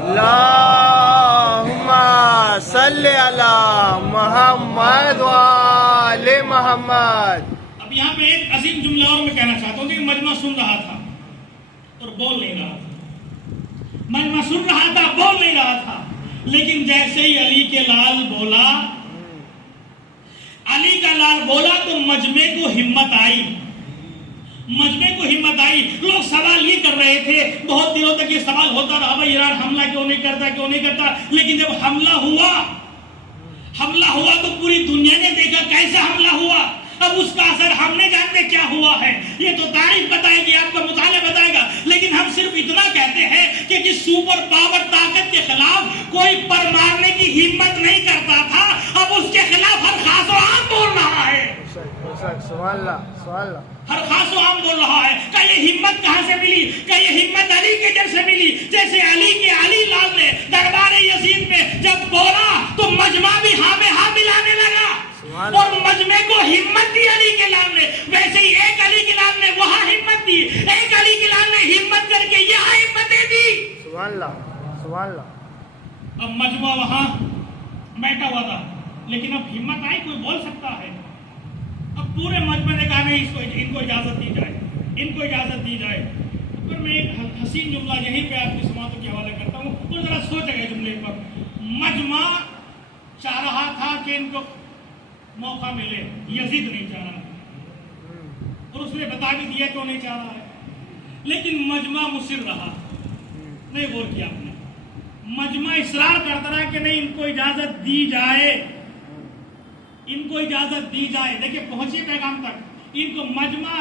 اللہم صلی علی محمد وآل محمد. اب یہاں پہ ایک عظیم جملہ اور میں کہنا چاہتا ہوں کہ مجمع سن رہا تھا اور بول نہیں رہا تھا. مجمع سن رہا تھا, بول نہیں رہا تھا, لیکن جیسے ہی علی کے لال بولا, علی کا لال بولا تو مجمع کو ہمت آئی. لوگ سوال یہ کر رہے تھے, بہت دنوں تک یہ سوال ہوتا رہا بھائی ایران حملہ کیوں نہیں کرتا, لیکن جب حملہ ہوا تو پوری دنیا نے دیکھا کیسے حملہ ہوا. اب اس کا اثر ہم نے جانتے کیا ہوا ہے, یہ تو تاریخ بتائے گی, آپ کا مطالعہ بتائے گا. لیکن ہم صرف اتنا کہتے ہیں کہ جس سپر پاور طاقت کے خلاف کوئی پر مارنے کی ہمت نہیں کرتا تھا, اب اس کے خلاف ہر خاص و عام بول رہا ہے. سبحان اللہ. ہر خاص و عام بول رہا ہے. کہ یہ ہمت کہاں سے ملی؟ کہ یہ ہمت علی کے جب سے ملی. جیسے علی کے علی لال نے دربار یزید میں جب بولا تو مجمع بھی ہاں میں ہاں ملانے لگا اور مجمع کو ہمت دی علی کے لال نے. ویسے ہی ایک علی کے لال نے وہاں ہمت دی, ایک علی کے لال نے ہمت کر کے یہاں ہمتیں دی. سبحان اللہ. اب مجمع وہاں بیٹھا ہوا تھا, لیکن اب ہمت آئی, کوئی بول سکتا ہے. اب پورے مجمع نے کہا نہیں, ان کو اجازت دی جائے. پھر میں ایک حسین جملہ یہیں پہ آپ کی سماعتوں کے حوالے کرتا ہوں, تو ذرا سوچے گا جملے پر. مجمع چاہ رہا تھا کہ ان کو موقع ملے, یزید نہیں چاہ رہا, اور اس نے بتا بھی دیا کیوں نہیں چاہ رہا ہے. لیکن مجمع مصر رہا, نہیں غور کیا آپ نے. مجمع اصرار کرتا رہا کہ نہیں, ان کو اجازت دی جائے. دیکھیں پہنچیے پیغام تک. ان کو مجمع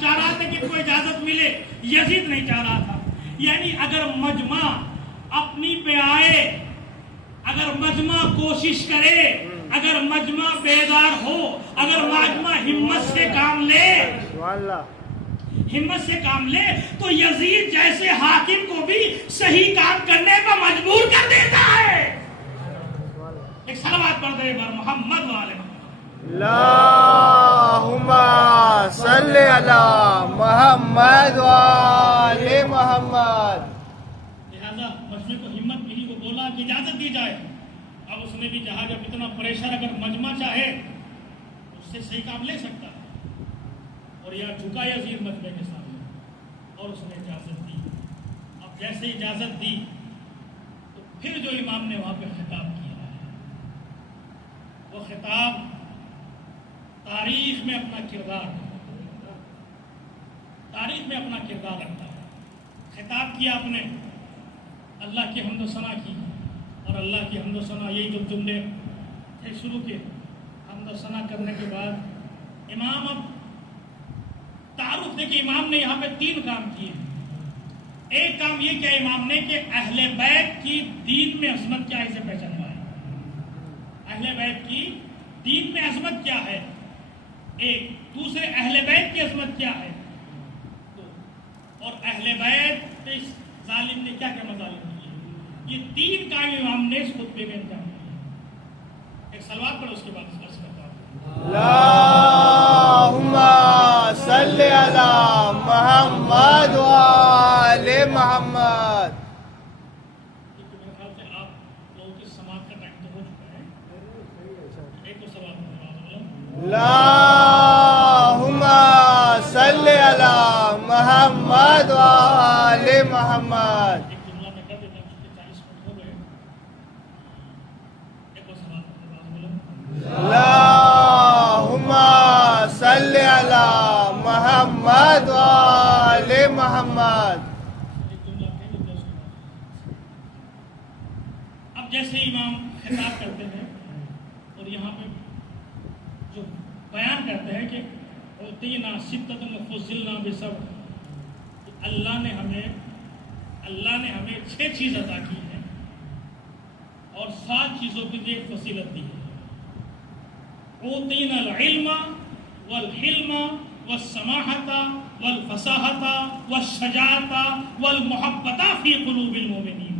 چاہ رہا تھا کہ ان کو اجازت ملے, یزید نہیں چاہ رہا تھا. یعنی اگر مجمع اپنی پہ آئے, اگر مجمع کوشش کرے, اگر مجمع بیدار ہو, اگر مجمع ہمت سے کام لے تو یزید جیسے حاکم کو بھی صحیح کام کرنے پر مجبور کر دیتا ہے. ایک صلوات پڑھ دے بار محمد والے. اللہم صل علی محمد وآل محمد. لہذا مجمع کو ہمت ملی، وہ بولا کہ اجازت دی جائے. اب اس نے بھی جہاں جب اتنا پریشر اگر مجمع چاہے اس سے صحیح کام لے سکتا ہے، اور یا جھکا یزید مجمع کے سامنے اور اس نے اجازت دی. اب جیسے اجازت دی تو پھر جو امام نے وہاں پہ خطاب کیا ہے وہ خطاب تاریخ میں اپنا کردار رکھتا ہے. خطاب کیا آپ نے، اللہ کی حمد و ثنا کی، اور اللہ کی حمد و ثنا یہی جو جملے تھے شروع کے. حمد و ثنا کرنے کے بعد امام اب تعارف دے کہ امام نے یہاں پہ 3 کام کیے. ایک کام یہ کیا امام نے کہ اہل بیت کی دین میں عظمت کیا ہے اسے پہچانوایا. اہل بیت کی دین میں عظمت کیا ہے ایک، دوسرے اہل بیت کی عظمت کیا ہے، اور اہل بیت پہ اس ظالم نے کیا کیا مظالم کیے. یہ 3 کام امام نے اس خطبے میں انجام دیا. ایک سلوات پڑھو، اس کے بعد عرض کرتا ہوں. اللہم صل علی محمد وآل محمد. میرے خیال سے آپ لوگوں کی سماعت کا ٹائم تو ہو چکا ہے. ایک تو سلوات پڑھو. اللہم صل علی محمد وآل محمد. ایک جملہ میں کر دیتا ہوں کیونکہ 40 منٹ ہو گئے. ایک اور سلوات پڑھو. اللہم صل علی محمد وآل محمد. اب جیسے امام خطاب کرتے ہیں اور یہاں پہ جو بیان کرتے ہیں کہ اعطینا شدۃ وفضلنا بصبر، اللہ نے ہمیں 6 چیز عطا کی ہیں اور 7 چیزوں کی ایک فضیلت دی ہے. اعطینا العلم والحلم والسماحۃ والفصاحۃ والشجاعۃ والمحبۃ فی قلوب المؤمنین.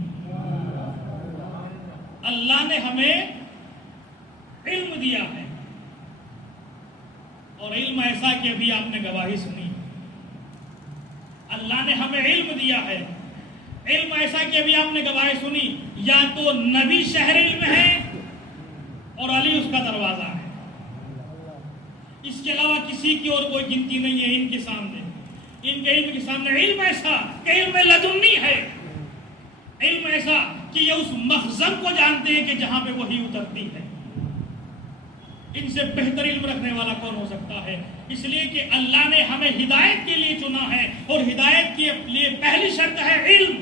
اللہ نے ہمیں علم دیا ہے، اور علم ایسا کہ ابھی آپ نے گواہی سنی. اللہ نے ہمیں علم دیا ہے، علم ایسا کہ ابھی آپ نے گواہی سنی. یا تو نبی شہر علم ہے اور علی اس کا دروازہ ہے. اس کے علاوہ کسی کی اور کوئی گنتی نہیں ہے ان کے سامنے. ان کے علم کے سامنے علم ایسا کہ علم لدنی ہے، علم ایسا کہ یہ اس مخزن کو جانتے ہیں کہ جہاں پہ وحی اترتی ہے. ان سے بہتر علم رکھنے والا کون ہو سکتا ہے؟ اس لیے کہ اللہ نے ہمیں ہدایت کے لیے چنا ہے، اور ہدایت کے لیے پہلی شرط ہے علم.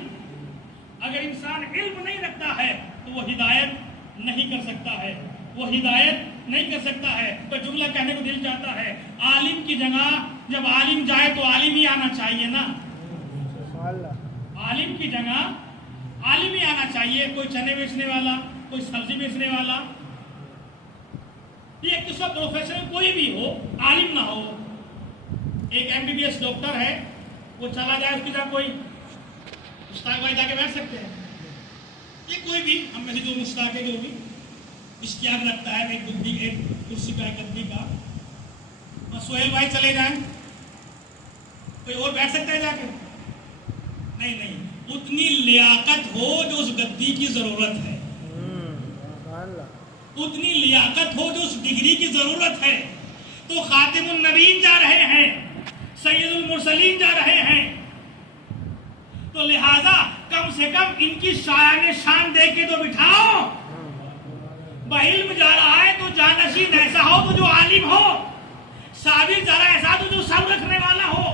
اگر انسان علم نہیں رکھتا ہے تو وہ ہدایت نہیں کر سکتا ہے، وہ ہدایت نہیں کر سکتا ہے. تو جملہ کہنے کو دل چاہتا ہے، عالم کی جگہ جب عالم جائے تو عالم ہی آنا چاہیے نا. عالم کی جگہ عالم ہی آنا چاہیے. کوئی چنے بیچنے والا، کوئی سبزی بیچنے والا، یہ ایک تو سب پروفیشنل کوئی بھی ہو، عالم نہ ہو. ایک MBBS ڈاکٹر ہے، وہ چلا جائے اس کی جگہ کوئی مشتاق بھائی جا کے بیٹھ سکتے ہیں. یہ کوئی بھی ہم میں سے جو مشتاق ہے جو بھی اشتیاق رکھتا ہے ایک گدی، ایک کرسی کا، ایک گدی کا، اور سہیل بھائی چلے جائیں کوئی اور بیٹھ سکتا ہے جا کے؟ نہیں. اتنی لیاقت ہو جو اس گدی کی ضرورت ہے، اتنی لیاقت ہو جو اس ڈگری کی ضرورت ہے. تو خاتم النبیین جا رہے ہیں، سید المرسلین جا رہے ہیں، تو لہذا کم سے کم ان کی شایان شان دے کے تو بٹھاؤ. بعلم جا رہا ہے تو جانشین ایسا ہو تو جو عالم ہو، صابر جا رہا ہے ایسا تو جو صبر رکھنے والا ہو.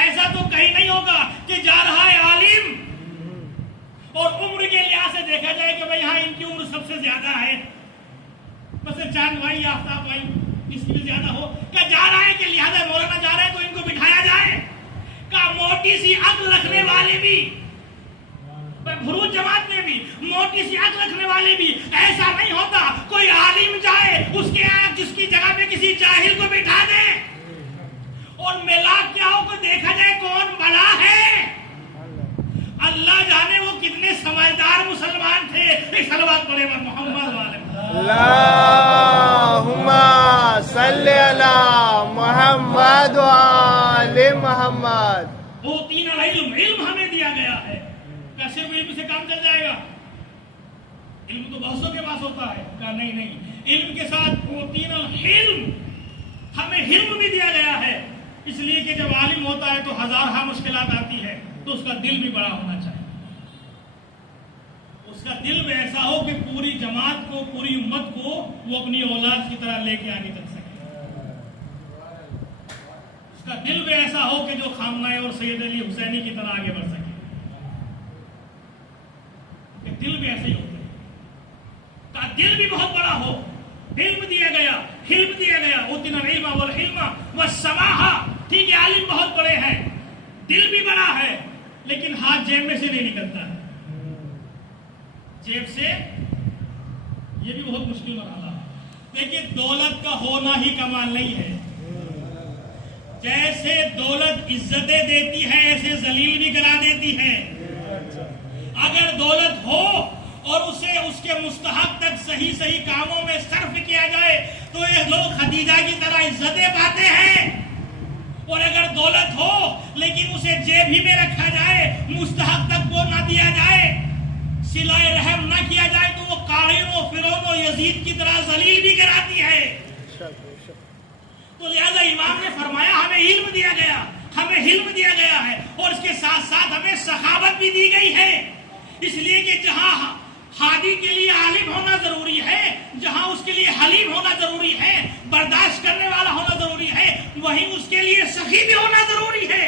ایسا تو کہیں نہیں ہوگا کہ جا رہا ہے عالم اور عمر کے لحاظ سے دیکھا جائے کہ بھائی ہاں ان کی عمر سب سے زیادہ ہے، بس چاند بھائی یا آفتاب بھائی اس کی بھی زیادہ ہو. کیا جا رہا ہے کہ لہذا مولانا جا رہا ہے تو ان کو بٹھایا جائے؟ کا موٹی سی عقل رکھنے والے بھی، بھروچ جماعت میں بھی موٹی سی عقل رکھنے والے بھی ایسا نہیں ہوتا. کوئی عالم جائے اس کے جس کی جگہ پہ کسی جاہل کو بٹھا دے اور ملا کیا ہو کو دیکھا جائے کون بڑا ہے. اللہ جانے وہ کتنے سمجھدار مسلمان تھے. ایک صلوات پڑھے محمد والے. اللہم صل علی محمد وآل محمد اوتینا العلم، علم ہمیں دیا گیا ہے. کیا صرف علم سے کام چل جائے گا؟ علم تو بہتوں کے پاس ہوتا ہے. کہا نہیں نہیں، علم کے ساتھ اوتینا الحلم، ہمیں علم بھی دیا گیا ہے. اس لیے کہ جب عالم ہوتا ہے تو ہزارہ مشکلات آتی ہے تو اس کا دل بھی بڑا ہونا چاہیے. اس کا دل بھی ایسا ہو کہ پوری جماعت کو، پوری امت کو وہ اپنی اولاد کی طرح لے کے آگے چل سکے. اس کا دل بھی ایسا ہو کہ جو خامنہ اور سید علی حسینی کی طرح آگے بڑھ سکے. کہ دل بھی ایسے ہی ہوتے ہیں. کا دل بھی بہت بڑا ہو. علم دیا گیا، حلم دیا گیا. اوتینا العلم والحلم والسماحہ. ٹھیک ہے، عالم بہت بڑے ہیں، دل بھی بڑا ہے، لیکن ہاتھ جیب میں سے نہیں نکلتا ہے. جیب سے یہ بھی بہت مشکل مرحلہ ہے. دیکھیے، دولت کا ہونا ہی کمال نہیں ہے. جیسے دولت عزتیں دیتی ہے ایسے ذلیل بھی کرا دیتی ہے. اگر دولت ہو اور اسے اس کے مستحق تک صحیح صحیح کاموں میں صرف کیا جائے تو یہ لوگ خدیجہ کی طرح عزتیں پاتے ہیں. اور اگر دولت ہو لیکن اسے جیب ہی میں رکھا جائے، مستحق تک وہ نہ دیا جائے، صلہ رحم نہ کیا جائے، تو وہ قارون و فرعون و یزید کی طرح ذلیل بھی کراتی ہے. تو لہذا امام نے فرمایا ہمیں علم دیا گیا، ہمیں علم دیا گیا ہے، اور اس کے ساتھ ساتھ ہمیں سخاوت بھی دی گئی ہے. اس لیے کہ جہاں ہادی کے لیے عالم ہونا ضروری ہے، جہاں اس کے لیے حلیم ہونا ضروری ہے، برداشت کرنے والا ہونا ضروری ہے، وہیں اس کے لیے سخی بھی ہونا ضروری ہے.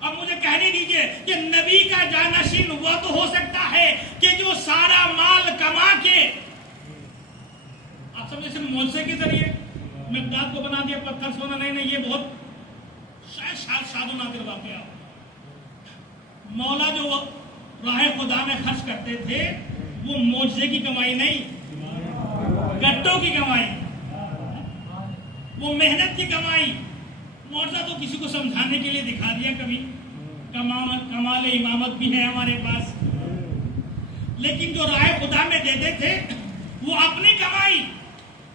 اب مجھے کہنے دیجئے کہ نبی کا جانشین وہ تو ہو سکتا ہے کہ جو سارا مال کما کے، آپ سمجھے صرف معجزے کے ذریعے مقداد کو بنا دیا پتھر سونا. نہیں، یہ بہت شاید و نادر واقعہ. مولا جو راہ خدا میں خرچ کرتے تھے وہ معجزے کی کمائی نہیں، گٹوں کی کمائی، وہ محنت کی کمائی. معجزہ تو کسی کو سمجھانے کے لیے دکھا دیا کبھی، کمال امامت بھی ہے ہمارے پاس، لیکن جو راہ خدا میں دیتے تھے وہ اپنی کمائی.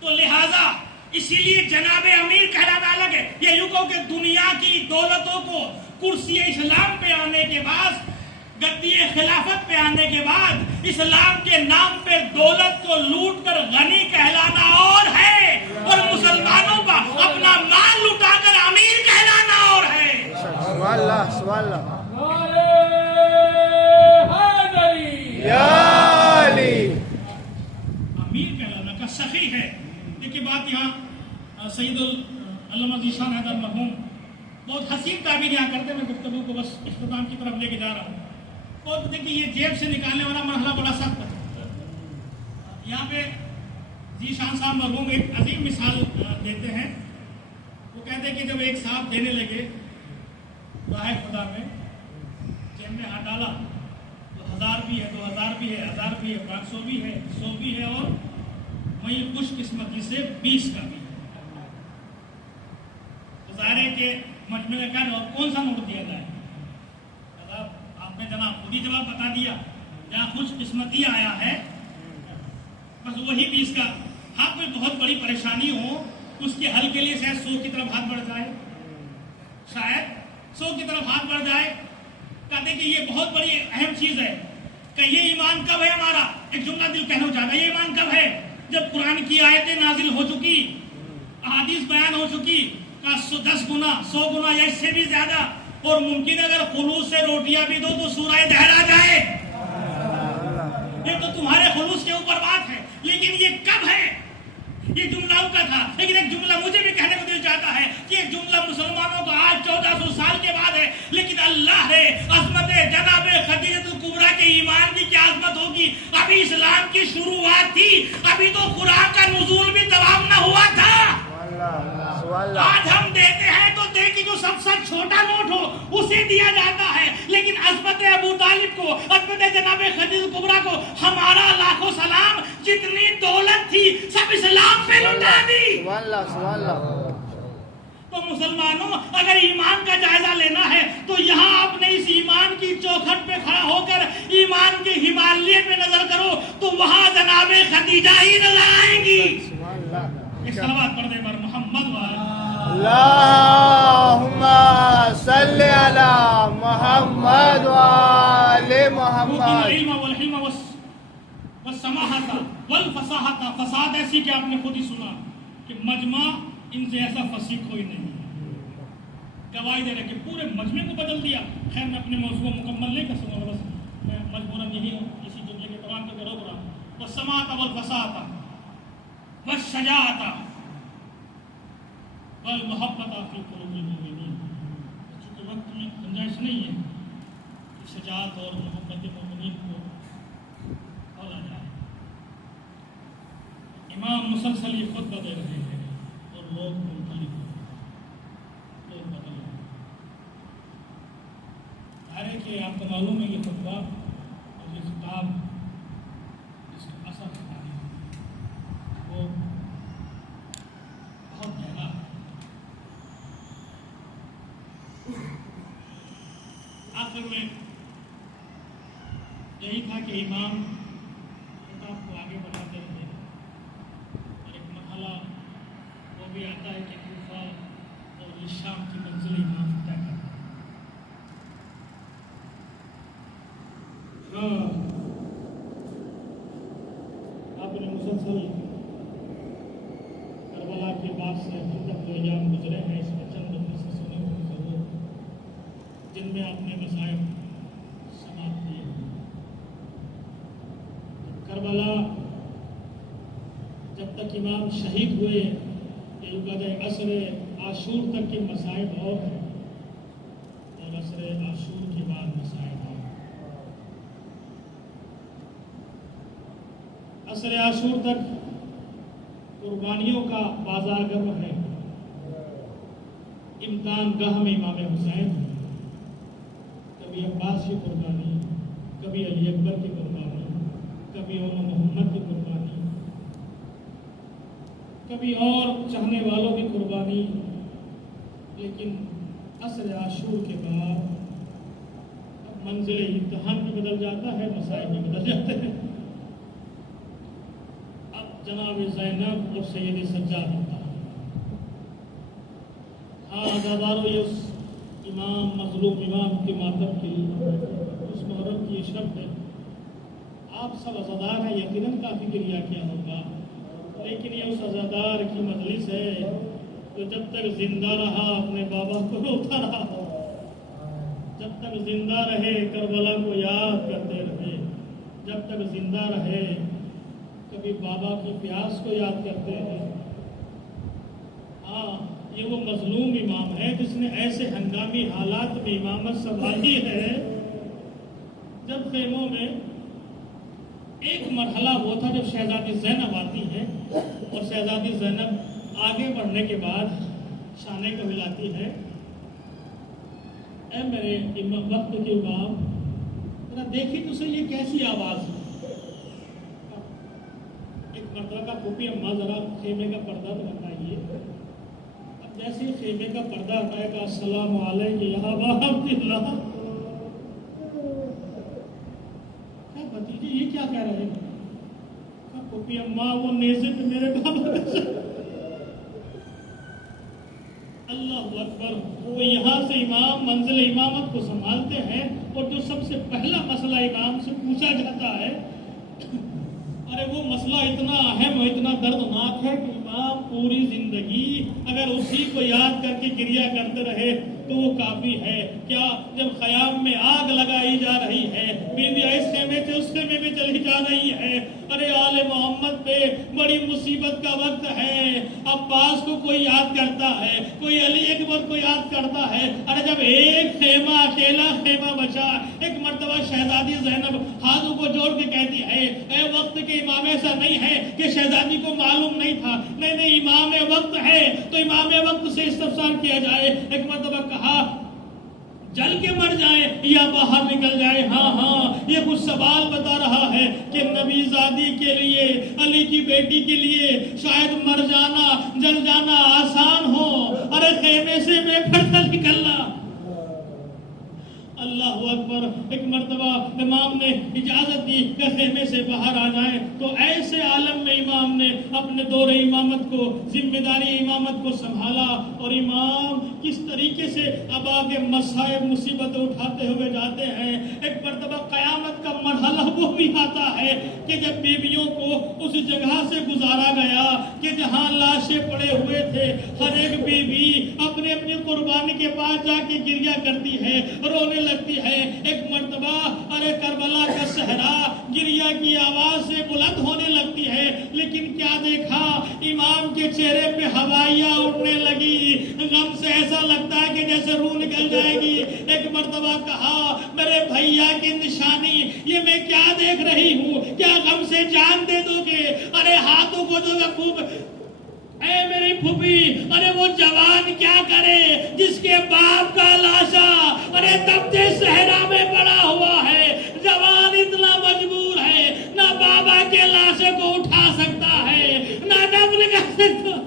تو لہذا اسی لیے جناب امیر کہلانا الگ ہے. یہ یوں کہو کہ دنیا کی دولتوں کو کرسی اسلام پہ آنے کے بعد، گدی خلافت پہ آنے کے بعد، اسلام کے نام پہ دولت کو لوٹ کر غنی کہلانا اور ہے، اور مسلمانوں کا اپنا مال لٹا کر امیر کہلانا اور ہے. سبحان اللہ، سبحان اللہ. یا علی. امیر کہلانا کا سخی ہے. دیکھیے بات یہاں سید علامہ ذیشان حیدر مرحوم بہت حسین تعبیر یہاں کرتے ہیں. میں گفتگو کو بس اختتام کی طرف لے کے جا رہا ہوں. اور دیکھیے یہ جیب سے نکالنے والا مرحلہ بڑا سخت ہے. یہاں پہ ذیشان صاحب مرحوم ایک عظیم مثال دیتے ہیں. وہ کہتے ہیں کہ جب ایک صاحب دینے لگے راہ خدا میں، جیب میں ہاتھ ڈالا تو 1000 بھی ہے، 2000 بھی ہے، 1000 بھی ہے، 500 بھی ہے، 100 بھی ہے، اور وہیں خوش قسمتی سے 20 کا بھی ہے. تو ظاہر ہے کہ مجمع کا کیا جواب، کون سا نوٹ دیا جائے؟ آپ نے جناب خود ہی جواب بتا دیا، جہاں خوش قسمتی آیا ہے بس وہی 20 کا. ہاں کوئی بہت بڑی پریشانی ہو اس کے حل کے لیے شاید 100 کی طرف ہاتھ بڑھ جائے، شاید 100 کی طرف ہاتھ بڑھ جائے. کہتے کہ یہ بہت بڑی اہم چیز ہے کہ یہ ایمان کب ہے ہمارا. ایک جملہ دل کہنا چاہتا ہے، یہ ایمان کب ہے؟ جب قرآن کی آیتیں نازل ہو چکی، احادیث بیان ہو چکی، 10 گنا 100 گنا یا اس سے بھی زیادہ، اور ممکن اگر خلوص سے روٹیاں بھی دو تو سورہ دہر آ جائے. یہ تو تمہارے خلوص کے اوپر بات ہے. لیکن یہ کب ہے؟ یہ جملہ ان کا تھا. لیکن ایک جملہ مجھے بھی کہنے کو دل چاہتا ہے کہ ایک جملہ مسلمانوں کا آج 1400 سال کے بعد ہے، لیکن اللہ نے عظمت جناب خدیجہ الکبریٰ کے ایمان کی کیا عظمت ہوگی. ابھی اسلام کی شروعات تھی، ابھی تو قرآن کا نزول بھی تمام نہ ہوا تھا. آج ہم دیتے ہیں تو دیکھیں جو سب سے چھوٹا نوٹ ہو اسے دیا جاتا ہے، لیکن عظمت ابو طالب کو، عظمت جناب خدیجہ الکبریٰ کو ہمارا لاکھوں سلام. جتنی دولت تھی سب اسلام پہ لٹا دی. سبحان اللہ، سبحان اللہ. تو مسلمانوں اگر ایمان کا جائزہ لینا ہے تو یہاں اپنے اس ایمان کی چوکھٹ پہ کھڑا ہو کر ایمان کے ہمالیہ پہ نظر کرو تو وہاں جناب خدیجہ ہی نظر آئیں گی. سبحان اللہ. ایک صلوات پڑھ دے بر محمد والا. اللہ محمد العلم والحلم والسماحت والفصاحت. فساد ایسی کہ آپ نے خود ہی سنا کہ مجمع ان سے ایسا فصیح کوئی نہیں. گواہی دے رہے کہ پورے مجمع کو بدل دیا. خیر میں اپنے موضوع کو مکمل نہیں کر سکوں گا, بس میں مجبوراً یہی ہوں اسی جملے کے تمام کو روک رہا ہوں. والسماحت والفصاحت والشجاعت والمحبت فی قلوب المؤمنین. چونکہ وقت میں گنجائش نہیں ہے کہ شجاعت اور محبت مومنین کو کھولا جائے. امام مسلسل یہ خطبہ دے رہے ہیں اور لوگ منقلب لوگ بدل رہے ہیں. ظاہر ہے کہ آپ کو معلوم ہے یہ خطبہ اور یہ خطاب اس کا اثر وہ بہت گہرا ہے. آخر میں یہی تھا کہ امام خطاب کو آگے بڑھاتے رہے اور ایک مرحلہ وہ بھی آتا ہے کہ کوفہ اور شام کی منزل امام طے کرتا ہے. آپ نے مسلسل کربلا کے بعد سے ابھی تک جو ایام گزرے ہیں اس میں چند سے سنے ہوئے ضرور جن میں آپ نے مسائل سماعت کیے. کربلا جب تک امام شہید ہوئے یہ کہا جائے عصر عاشور تک کے مسائل اور ہیں اور عصر عاشور کے بعد مسائل اور. عصر عاشور تک قربانیوں کا بازار گرم ہے. امتحان گاہ میں امام حسین, کبھی عباس کی قربانی, کبھی علی اکبر کی قربانی, کبھی علم محمد کی قربانی, کبھی اور چاہنے والوں کی قربانی. لیکن عصر عاشور کے بعد اب منزل امتحان بھی بدل جاتا ہے, مسائل بھی بدل جاتے ہیں. اب جناب زینب اور سید سجاد ہوتا ہے. ہاں عزادارو یہ اس امام مظلوم امام کے ماتم کی اس محرم کی یہ شب ہے. آپ سب عزادار ہیں, یقیناً کافی گریہ کیا ہوگا, لیکن یہ اس عزادار کی مجلس ہے جو جب تک زندہ رہا اپنے بابا کو روتا رہا, جب تک زندہ رہے کربلا کو یاد کرتے رہے, جب تک زندہ رہے کبھی بابا کی پیاس کو یاد کرتے ہیں. ہاں یہ وہ مظلوم امام ہے جس نے ایسے ہنگامی حالات میں امامت سنبھالی ہے جب خیموں میں ایک مرحلہ وہ تھا جب شہزادی زینب آتی ہے اور شہزادی زینب آگے بڑھنے کے بعد شانے کو ملاتی ہے. اے میرے وقت کے امام ذرا دیکھی تو صحیح یہ کیسی آواز ہے. ایک مرتبہ کا پھوپھی اماں ذرا خیمے کا پردہ تو ہٹائیے. اب جیسے ہی خیمے کا پردہ ہٹائے گا السلام علیکم یا ابا عبداللہ, کیا بھتیجے یہ کیا کہہ رہے ہیں؟ پھوپھی اماں وہ نیزے پہ میرے بابا اللہ اکبر. وہ یہاں سے امام منزل امامت کو سنبھالتے ہیں اور جو سب سے پہلا مسئلہ امام سے پوچھا جاتا ہے, ارے وہ مسئلہ اتنا اہم اور اتنا دردناک ہے کہ امام پوری زندگی اگر اسی کو یاد کر کے گریہ کرتے رہے تو وہ کافی ہے. کیا جب خیام میں آگ لگائی جا رہی ہے, بیویاں اس خیمے سے اس خیمے میں چلی جا رہی ہے, ارے آل محمد پہ بڑی مصیبت کا وقت ہے, عباس کو کوئی یاد کرتا ہے, کوئی علی اکبر کو یاد کرتا ہے, ارے جب ایک خیمہ اکیلا خیمہ بچا, ایک مرتبہ شہزادی زینب ہاتھوں کو جوڑ کے کہتی ہے اے وقت کے امام ایسا نہیں ہے کہ شہزادی کو معلوم نہیں تھا, نہیں نہیں امام وقت ہے تو امام وقت سے استفسار کیا جائے. ایک مرتبہ کہا جل کے مر جائے یا باہر نکل جائے. ہاں ہاں یہ کچھ سوال بتا رہا ہے کہ نبی زادی کے لیے, علی کی بیٹی کے لیے شاید مر جانا جل جانا آسان ہو, ارے خیمے سے بے پردہ نکلنا اللہ اکبر. ایک مرتبہ امام نے اجازت دی کہ خیمے سے باہر آ جائیں تو ایسے عالم میں امام نے اپنے دور امامت کو, ذمہ داری امامت کو سنبھالا, اور امام کس طریقے سے اب آگے مسائب مصیبتیں اٹھاتے ہوئے جاتے ہیں. ایک مرتبہ قیامت کا مرحلہ وہ بھی آتا ہے کہ جب بیویوں کو اس جگہ سے گزارا گیا کہ جہاں لاشیں پڑے ہوئے تھے, ہر ایک بیوی اپنے اپنی قربانی کے پاس جا کے گریا کرتی ہے, رونے لگتی ہے. ایک مرتبہ ارے کربلا کا صحرا گریا کی آواز سے بلند ہونے لگتی ہے, لیکن کیا دیکھا, امام کے چہرے پہ ہوائیاں اڑنے لگی. غم سے ایسا لگتا ہے کہ جیسے روح نکل جائے گی. ایک مرتبہ کہا, میرے بھیا کی نشانی یہ میں کیا دیکھ رہی ہوں, کیا غم سے جان دے دو گے؟ ارے ہاتھوں کو جو خوب, اے میری پھوپھی, ارے وہ جوان کیا کرے جس کے باپ کا لاشا ارے تپتے صحرا میں پڑا ہوا ہے. جوان اتنا مجبور ہے, نہ بابا کے لاشے کو اٹھا سکتا ہے, نہ دفن کر سکتا.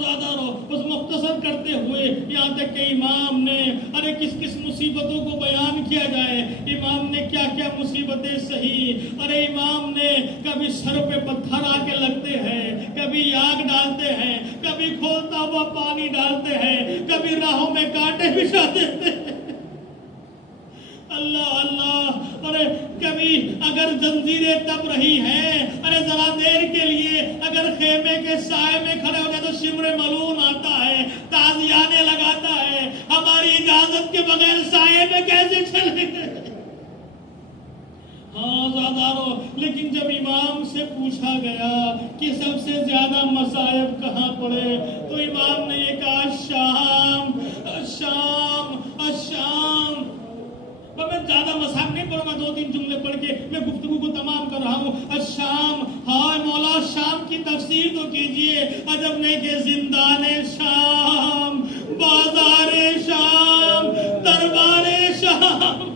زیادہ رو بس مختصر کرتے ہوئے یہاں تک کہ امام نے ارے کس کس مصیبتوں کو بیان کیا جائے, امام نے کیا کیا مصیبتیں سہی. ارے امام نے کبھی سر پہ پتھر آ کے لگتے ہیں, کبھی آگ ڈالتے ہیں, کبھی کھولتا ہوا پانی ڈالتے ہیں, کبھی راہوں میں کانٹے بچھا دیتے ہیں. اللہ اللہ. ارے کبھی اگر زنجیریں تپ رہی ہیں, ارے ذرا دیر کے لیے اگر خیمے کے سائے میں کھڑے ہو گئے تو شمر ملون آتا ہے, تازیانے لگاتا ہے. ہماری اجازت کے بغیر سائے میں کیسے چلے گئے؟ زادارو. لیکن جب امام سے پوچھا گیا کہ سب سے زیادہ مصائب کہاں پڑے تو امام نے یہ کہا, شام شام شام. میں زیادہ مصحف نہیں پڑھوں گا, 2-3 جملے پڑھ کے میں گفتگو کو تمام کر رہا ہوں. الشام, ہائے مولا شام کی تفسیر تو کیجئے. عجب نہیں کہ زندان شام, بازار شام, دربار شام.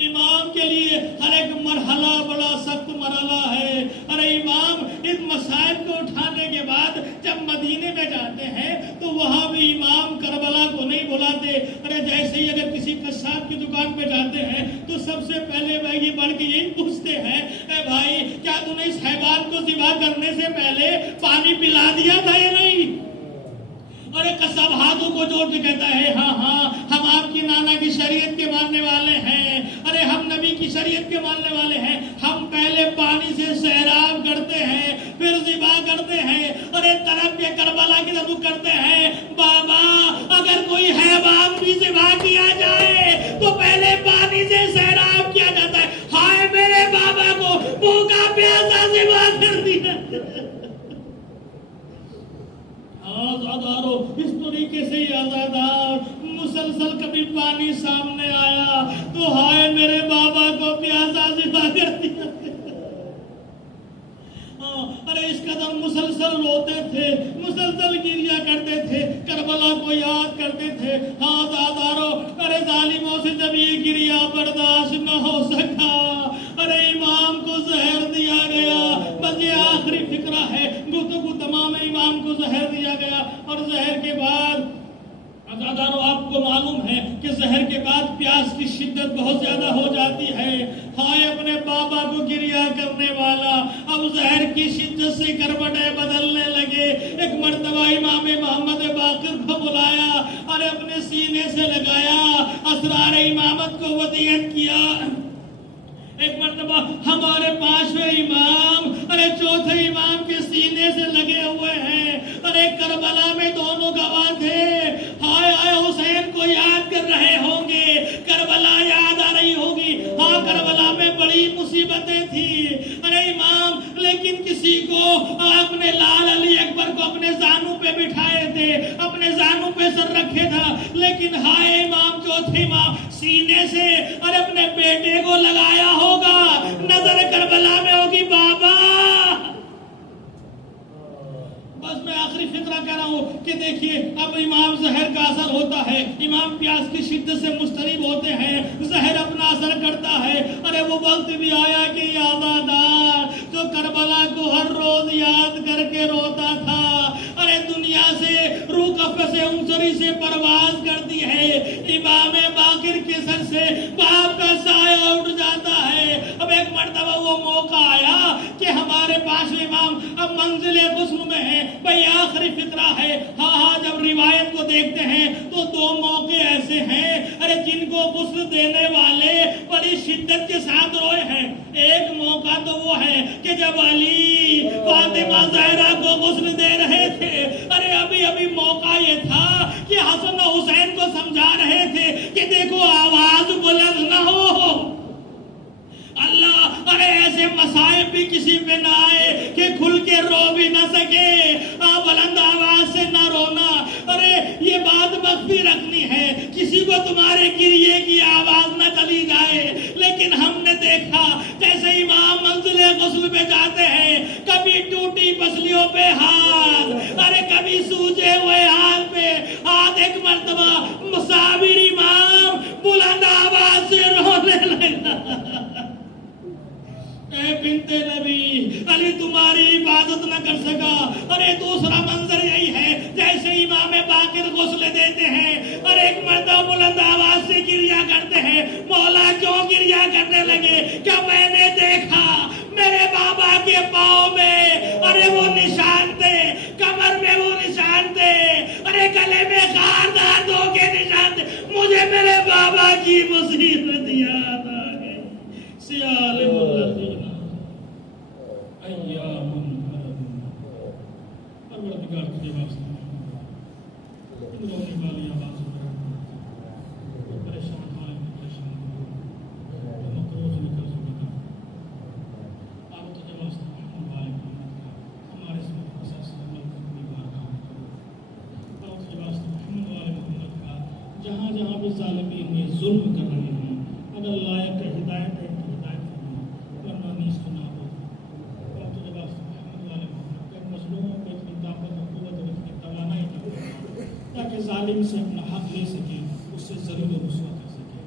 امام کے لیے ہر ایک مرحلہ بڑا سخت مرحلہ ہے. ارے امام ان مسائل کو اٹھانے کے بعد جب مدینے میں جاتے ہیں تو وہاں بھی امام کربلا کو نہیں بلاتے. ارے جیسے ہی اگر کسی قصاب کی دکان پہ جاتے ہیں تو سب سے پہلے بھائی بڑھ کے یہی پوچھتے ہیں, اے بھائی کیا تم نے اس حیوان کو ذبح کرنے سے پہلے پانی پلا دیا تھا یا نہیں؟ اور ایک قصاب ہاتھوں کو جوڑ کے کہتا ہے, ہاں ہاں ہم آپ کی نانا کی شریعت کے ماننے والے ہیں, ارے ہم نبی کی شریعت کے ماننے والے ہیں. ہم پہلے پانی سے سیراب کرتے ہیں, پھر ذبح کرتے ہیں, اور ایک طرف یہ کربلا کی طرف کرتے ہیں. بابا اگر کوئی حیوان بھی ذبح کیا جائے تو پہلے پانی سے سیراب کیا جاتا ہے. ہائے میرے بابا کو بھوکا پیاسا ذبح کر دیا. آزادارو اس طریقے سے ہی آزادار مسلسل کبھی پانی سامنے آیا تو ہائے میرے بابا کو پیاسا ذبح کر دیا. ارے اس قدر مسلسل روتے تھے, مسلسل گریا کرتے تھے, کربلا کو یاد کرتے تھے. آزادارو ارے ظالموں سے جب یہ گریا برداشت نہ ہو سکا, ارے امام کو زہر دیا گیا. بس یہ آخری فکرہ ہے, گفتگو تمام امام کو زہر دیا گیا. اور زہر کے بعد آزادارو آپ کو معلوم ہے کہ زہر کے بعد پیاس کی شدت بہت زیادہ ہو جاتی ہے. ہائے اپنے بابا کو گریا کرنے والا اب زہر کی شدت سے کربٹیں بدلنے لگے. ایک مرتبہ امام محمد باقر کو بلایا اور اپنے سینے سے لگایا, اسرار امامت کو ودیعت کیا. ایک مرتبہ ہمارے 5ویں امام ارے 4تھے امام کے سینے سے لگے ہوئے ہیں. ارے کربلا میں دونوں گواہ تھے. ہائے ہائے حسین کو یاد کر رہے ہوں گے, کربلا یاد آ رہی ہوگی. ہاں کربلا میں بڑی مصیبتیں تھی. ارے امام لیکن کسی کو آپ نے لال علی اکبر کو اپنے زانوں پہ بٹھائے تھے, اپنے زانوں پہ سر رکھے تھا, لیکن ہائے امام 4تھے امام سینے سے اور اپنے بیٹے کو لگایا ہوگا. نظر کربلا میں ہوگی بابا. بس میں آخری فکرہ کہہ رہا ہوں کہ دیکھیے اب امام زہر کا اثر ہوتا ہے, امام پیاس کی شدت سے مضطرب ہوتے ہیں, زہر اپنا اثر کرتا ہے. ارے وہ وقت بھی آیا کہ یہ آزادار جو کربلا کو ہر روز یاد کر کے روتا تھا, ارے دنیا سے روح قفس عنصری سے پرواز کرتی ہے. امام سے باپ کا سایہ اٹھ جاتا ہے. اب ایک مرتبہ وہ موقع آیا کہ ہمارے پاس امام اب منزل غسل میں ہے. بھئی آخری فطرہ ہے. ہاں جب روایت کو دیکھتے ہیں تو دو موقع ایسے ہیں ارے جن کو غسل دینے والے بڑی شدت کے ساتھ روئے ہیں. ایک موقع تو وہ ہے کہ جب علی فاطمہ زہرا کو غسل دے رہے تھے. ارے ابھی موقع یہ تھا کہ حسن و حسین کو سمجھا رہے تھے کہ دیکھو آواز بلند نہ ہو. اللہ ارے ایسے مصائب بھی کسی پہ نہ آئے کہ کھل کے رو بھی نہ سکے. بلند آواز سے نہ رونا. ارے یہ بات مخفی رکھنی ہے, کسی کو تمہارے گریے کی آواز نہ چلی جائے. لیکن ہم نے دیکھا جیسے امام منزل غسل پہ جاتے ہیں, کبھی ٹوٹی پسلیوں پہ ہاتھ, ارے کبھی سوجے ہوئے ہاتھ پہ ہاتھ. ایک مرتبہ مصابر امام بلند آواز سے رونے لگا. اے بنت نبی, علی تمہاری حفاظت نہ کر سکا. ارے دوسرا منظر یہی ہے جیسے امام باقر غسل دیتے ہیں اور ایک مرتبہ بلند آواز سے گریا کرتے ہیں. مولا کیوں گریا کرنے لگے؟ کیا میں نے دیکھا میرے بابا کے پاؤں میں ارے وہ نشان تھے, کمر میں وہ نشان تھے, ارے گلے میں خاردار دو کے نشان تھے. مجھے میرے بابا کی مصیبت یاد آ گئی. سیال الذین ایام پروردگار تجھے واسطے ان رونے والی آواز اور پریشان حال میں پریشان مقروض نکل سکتا. آپ تجھے واسطے محمد والے محمد کا ہمارے اس مقدس عمل کو اپنی بارگاہ میں کرو. آپ تجھے واسطے محمد والے محمد کا جہاں جہاں بھی ظالمین میں ظلم کر رہے ہیں, اگر لائق ہدایت ہے تو ہدایت فرما, ورنہ نیز کو نہ ہو. آپ تجھے واسطے محمد والے محمد کا مظلوموں کو اتنی طاقت اور قوت اور اتنی توانائی عطا فرما تاکہ ظالم سے اپنا حق لے سکے, اس سے ذلیل و رسوا کر سکے.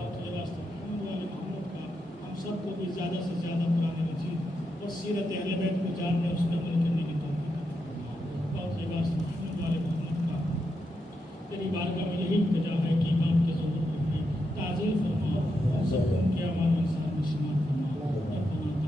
آپ تجھے واسطے محمد والے محمد کا ہم سب کو بھی زیادہ سے زیادہ قرآن مجید اور سیرت اہل بیت کو جاننے, اس پر عمل کرنے کی توفیق عطا فرما. آپ تجھے واسطے محمد والے محمد کا تیری بارگاہ میں یہی التجا ہے کہ امام کے ظہور پر بھی تعظیم فرما, سب ان کے اعمال انسان میں شمار فرما. ربنا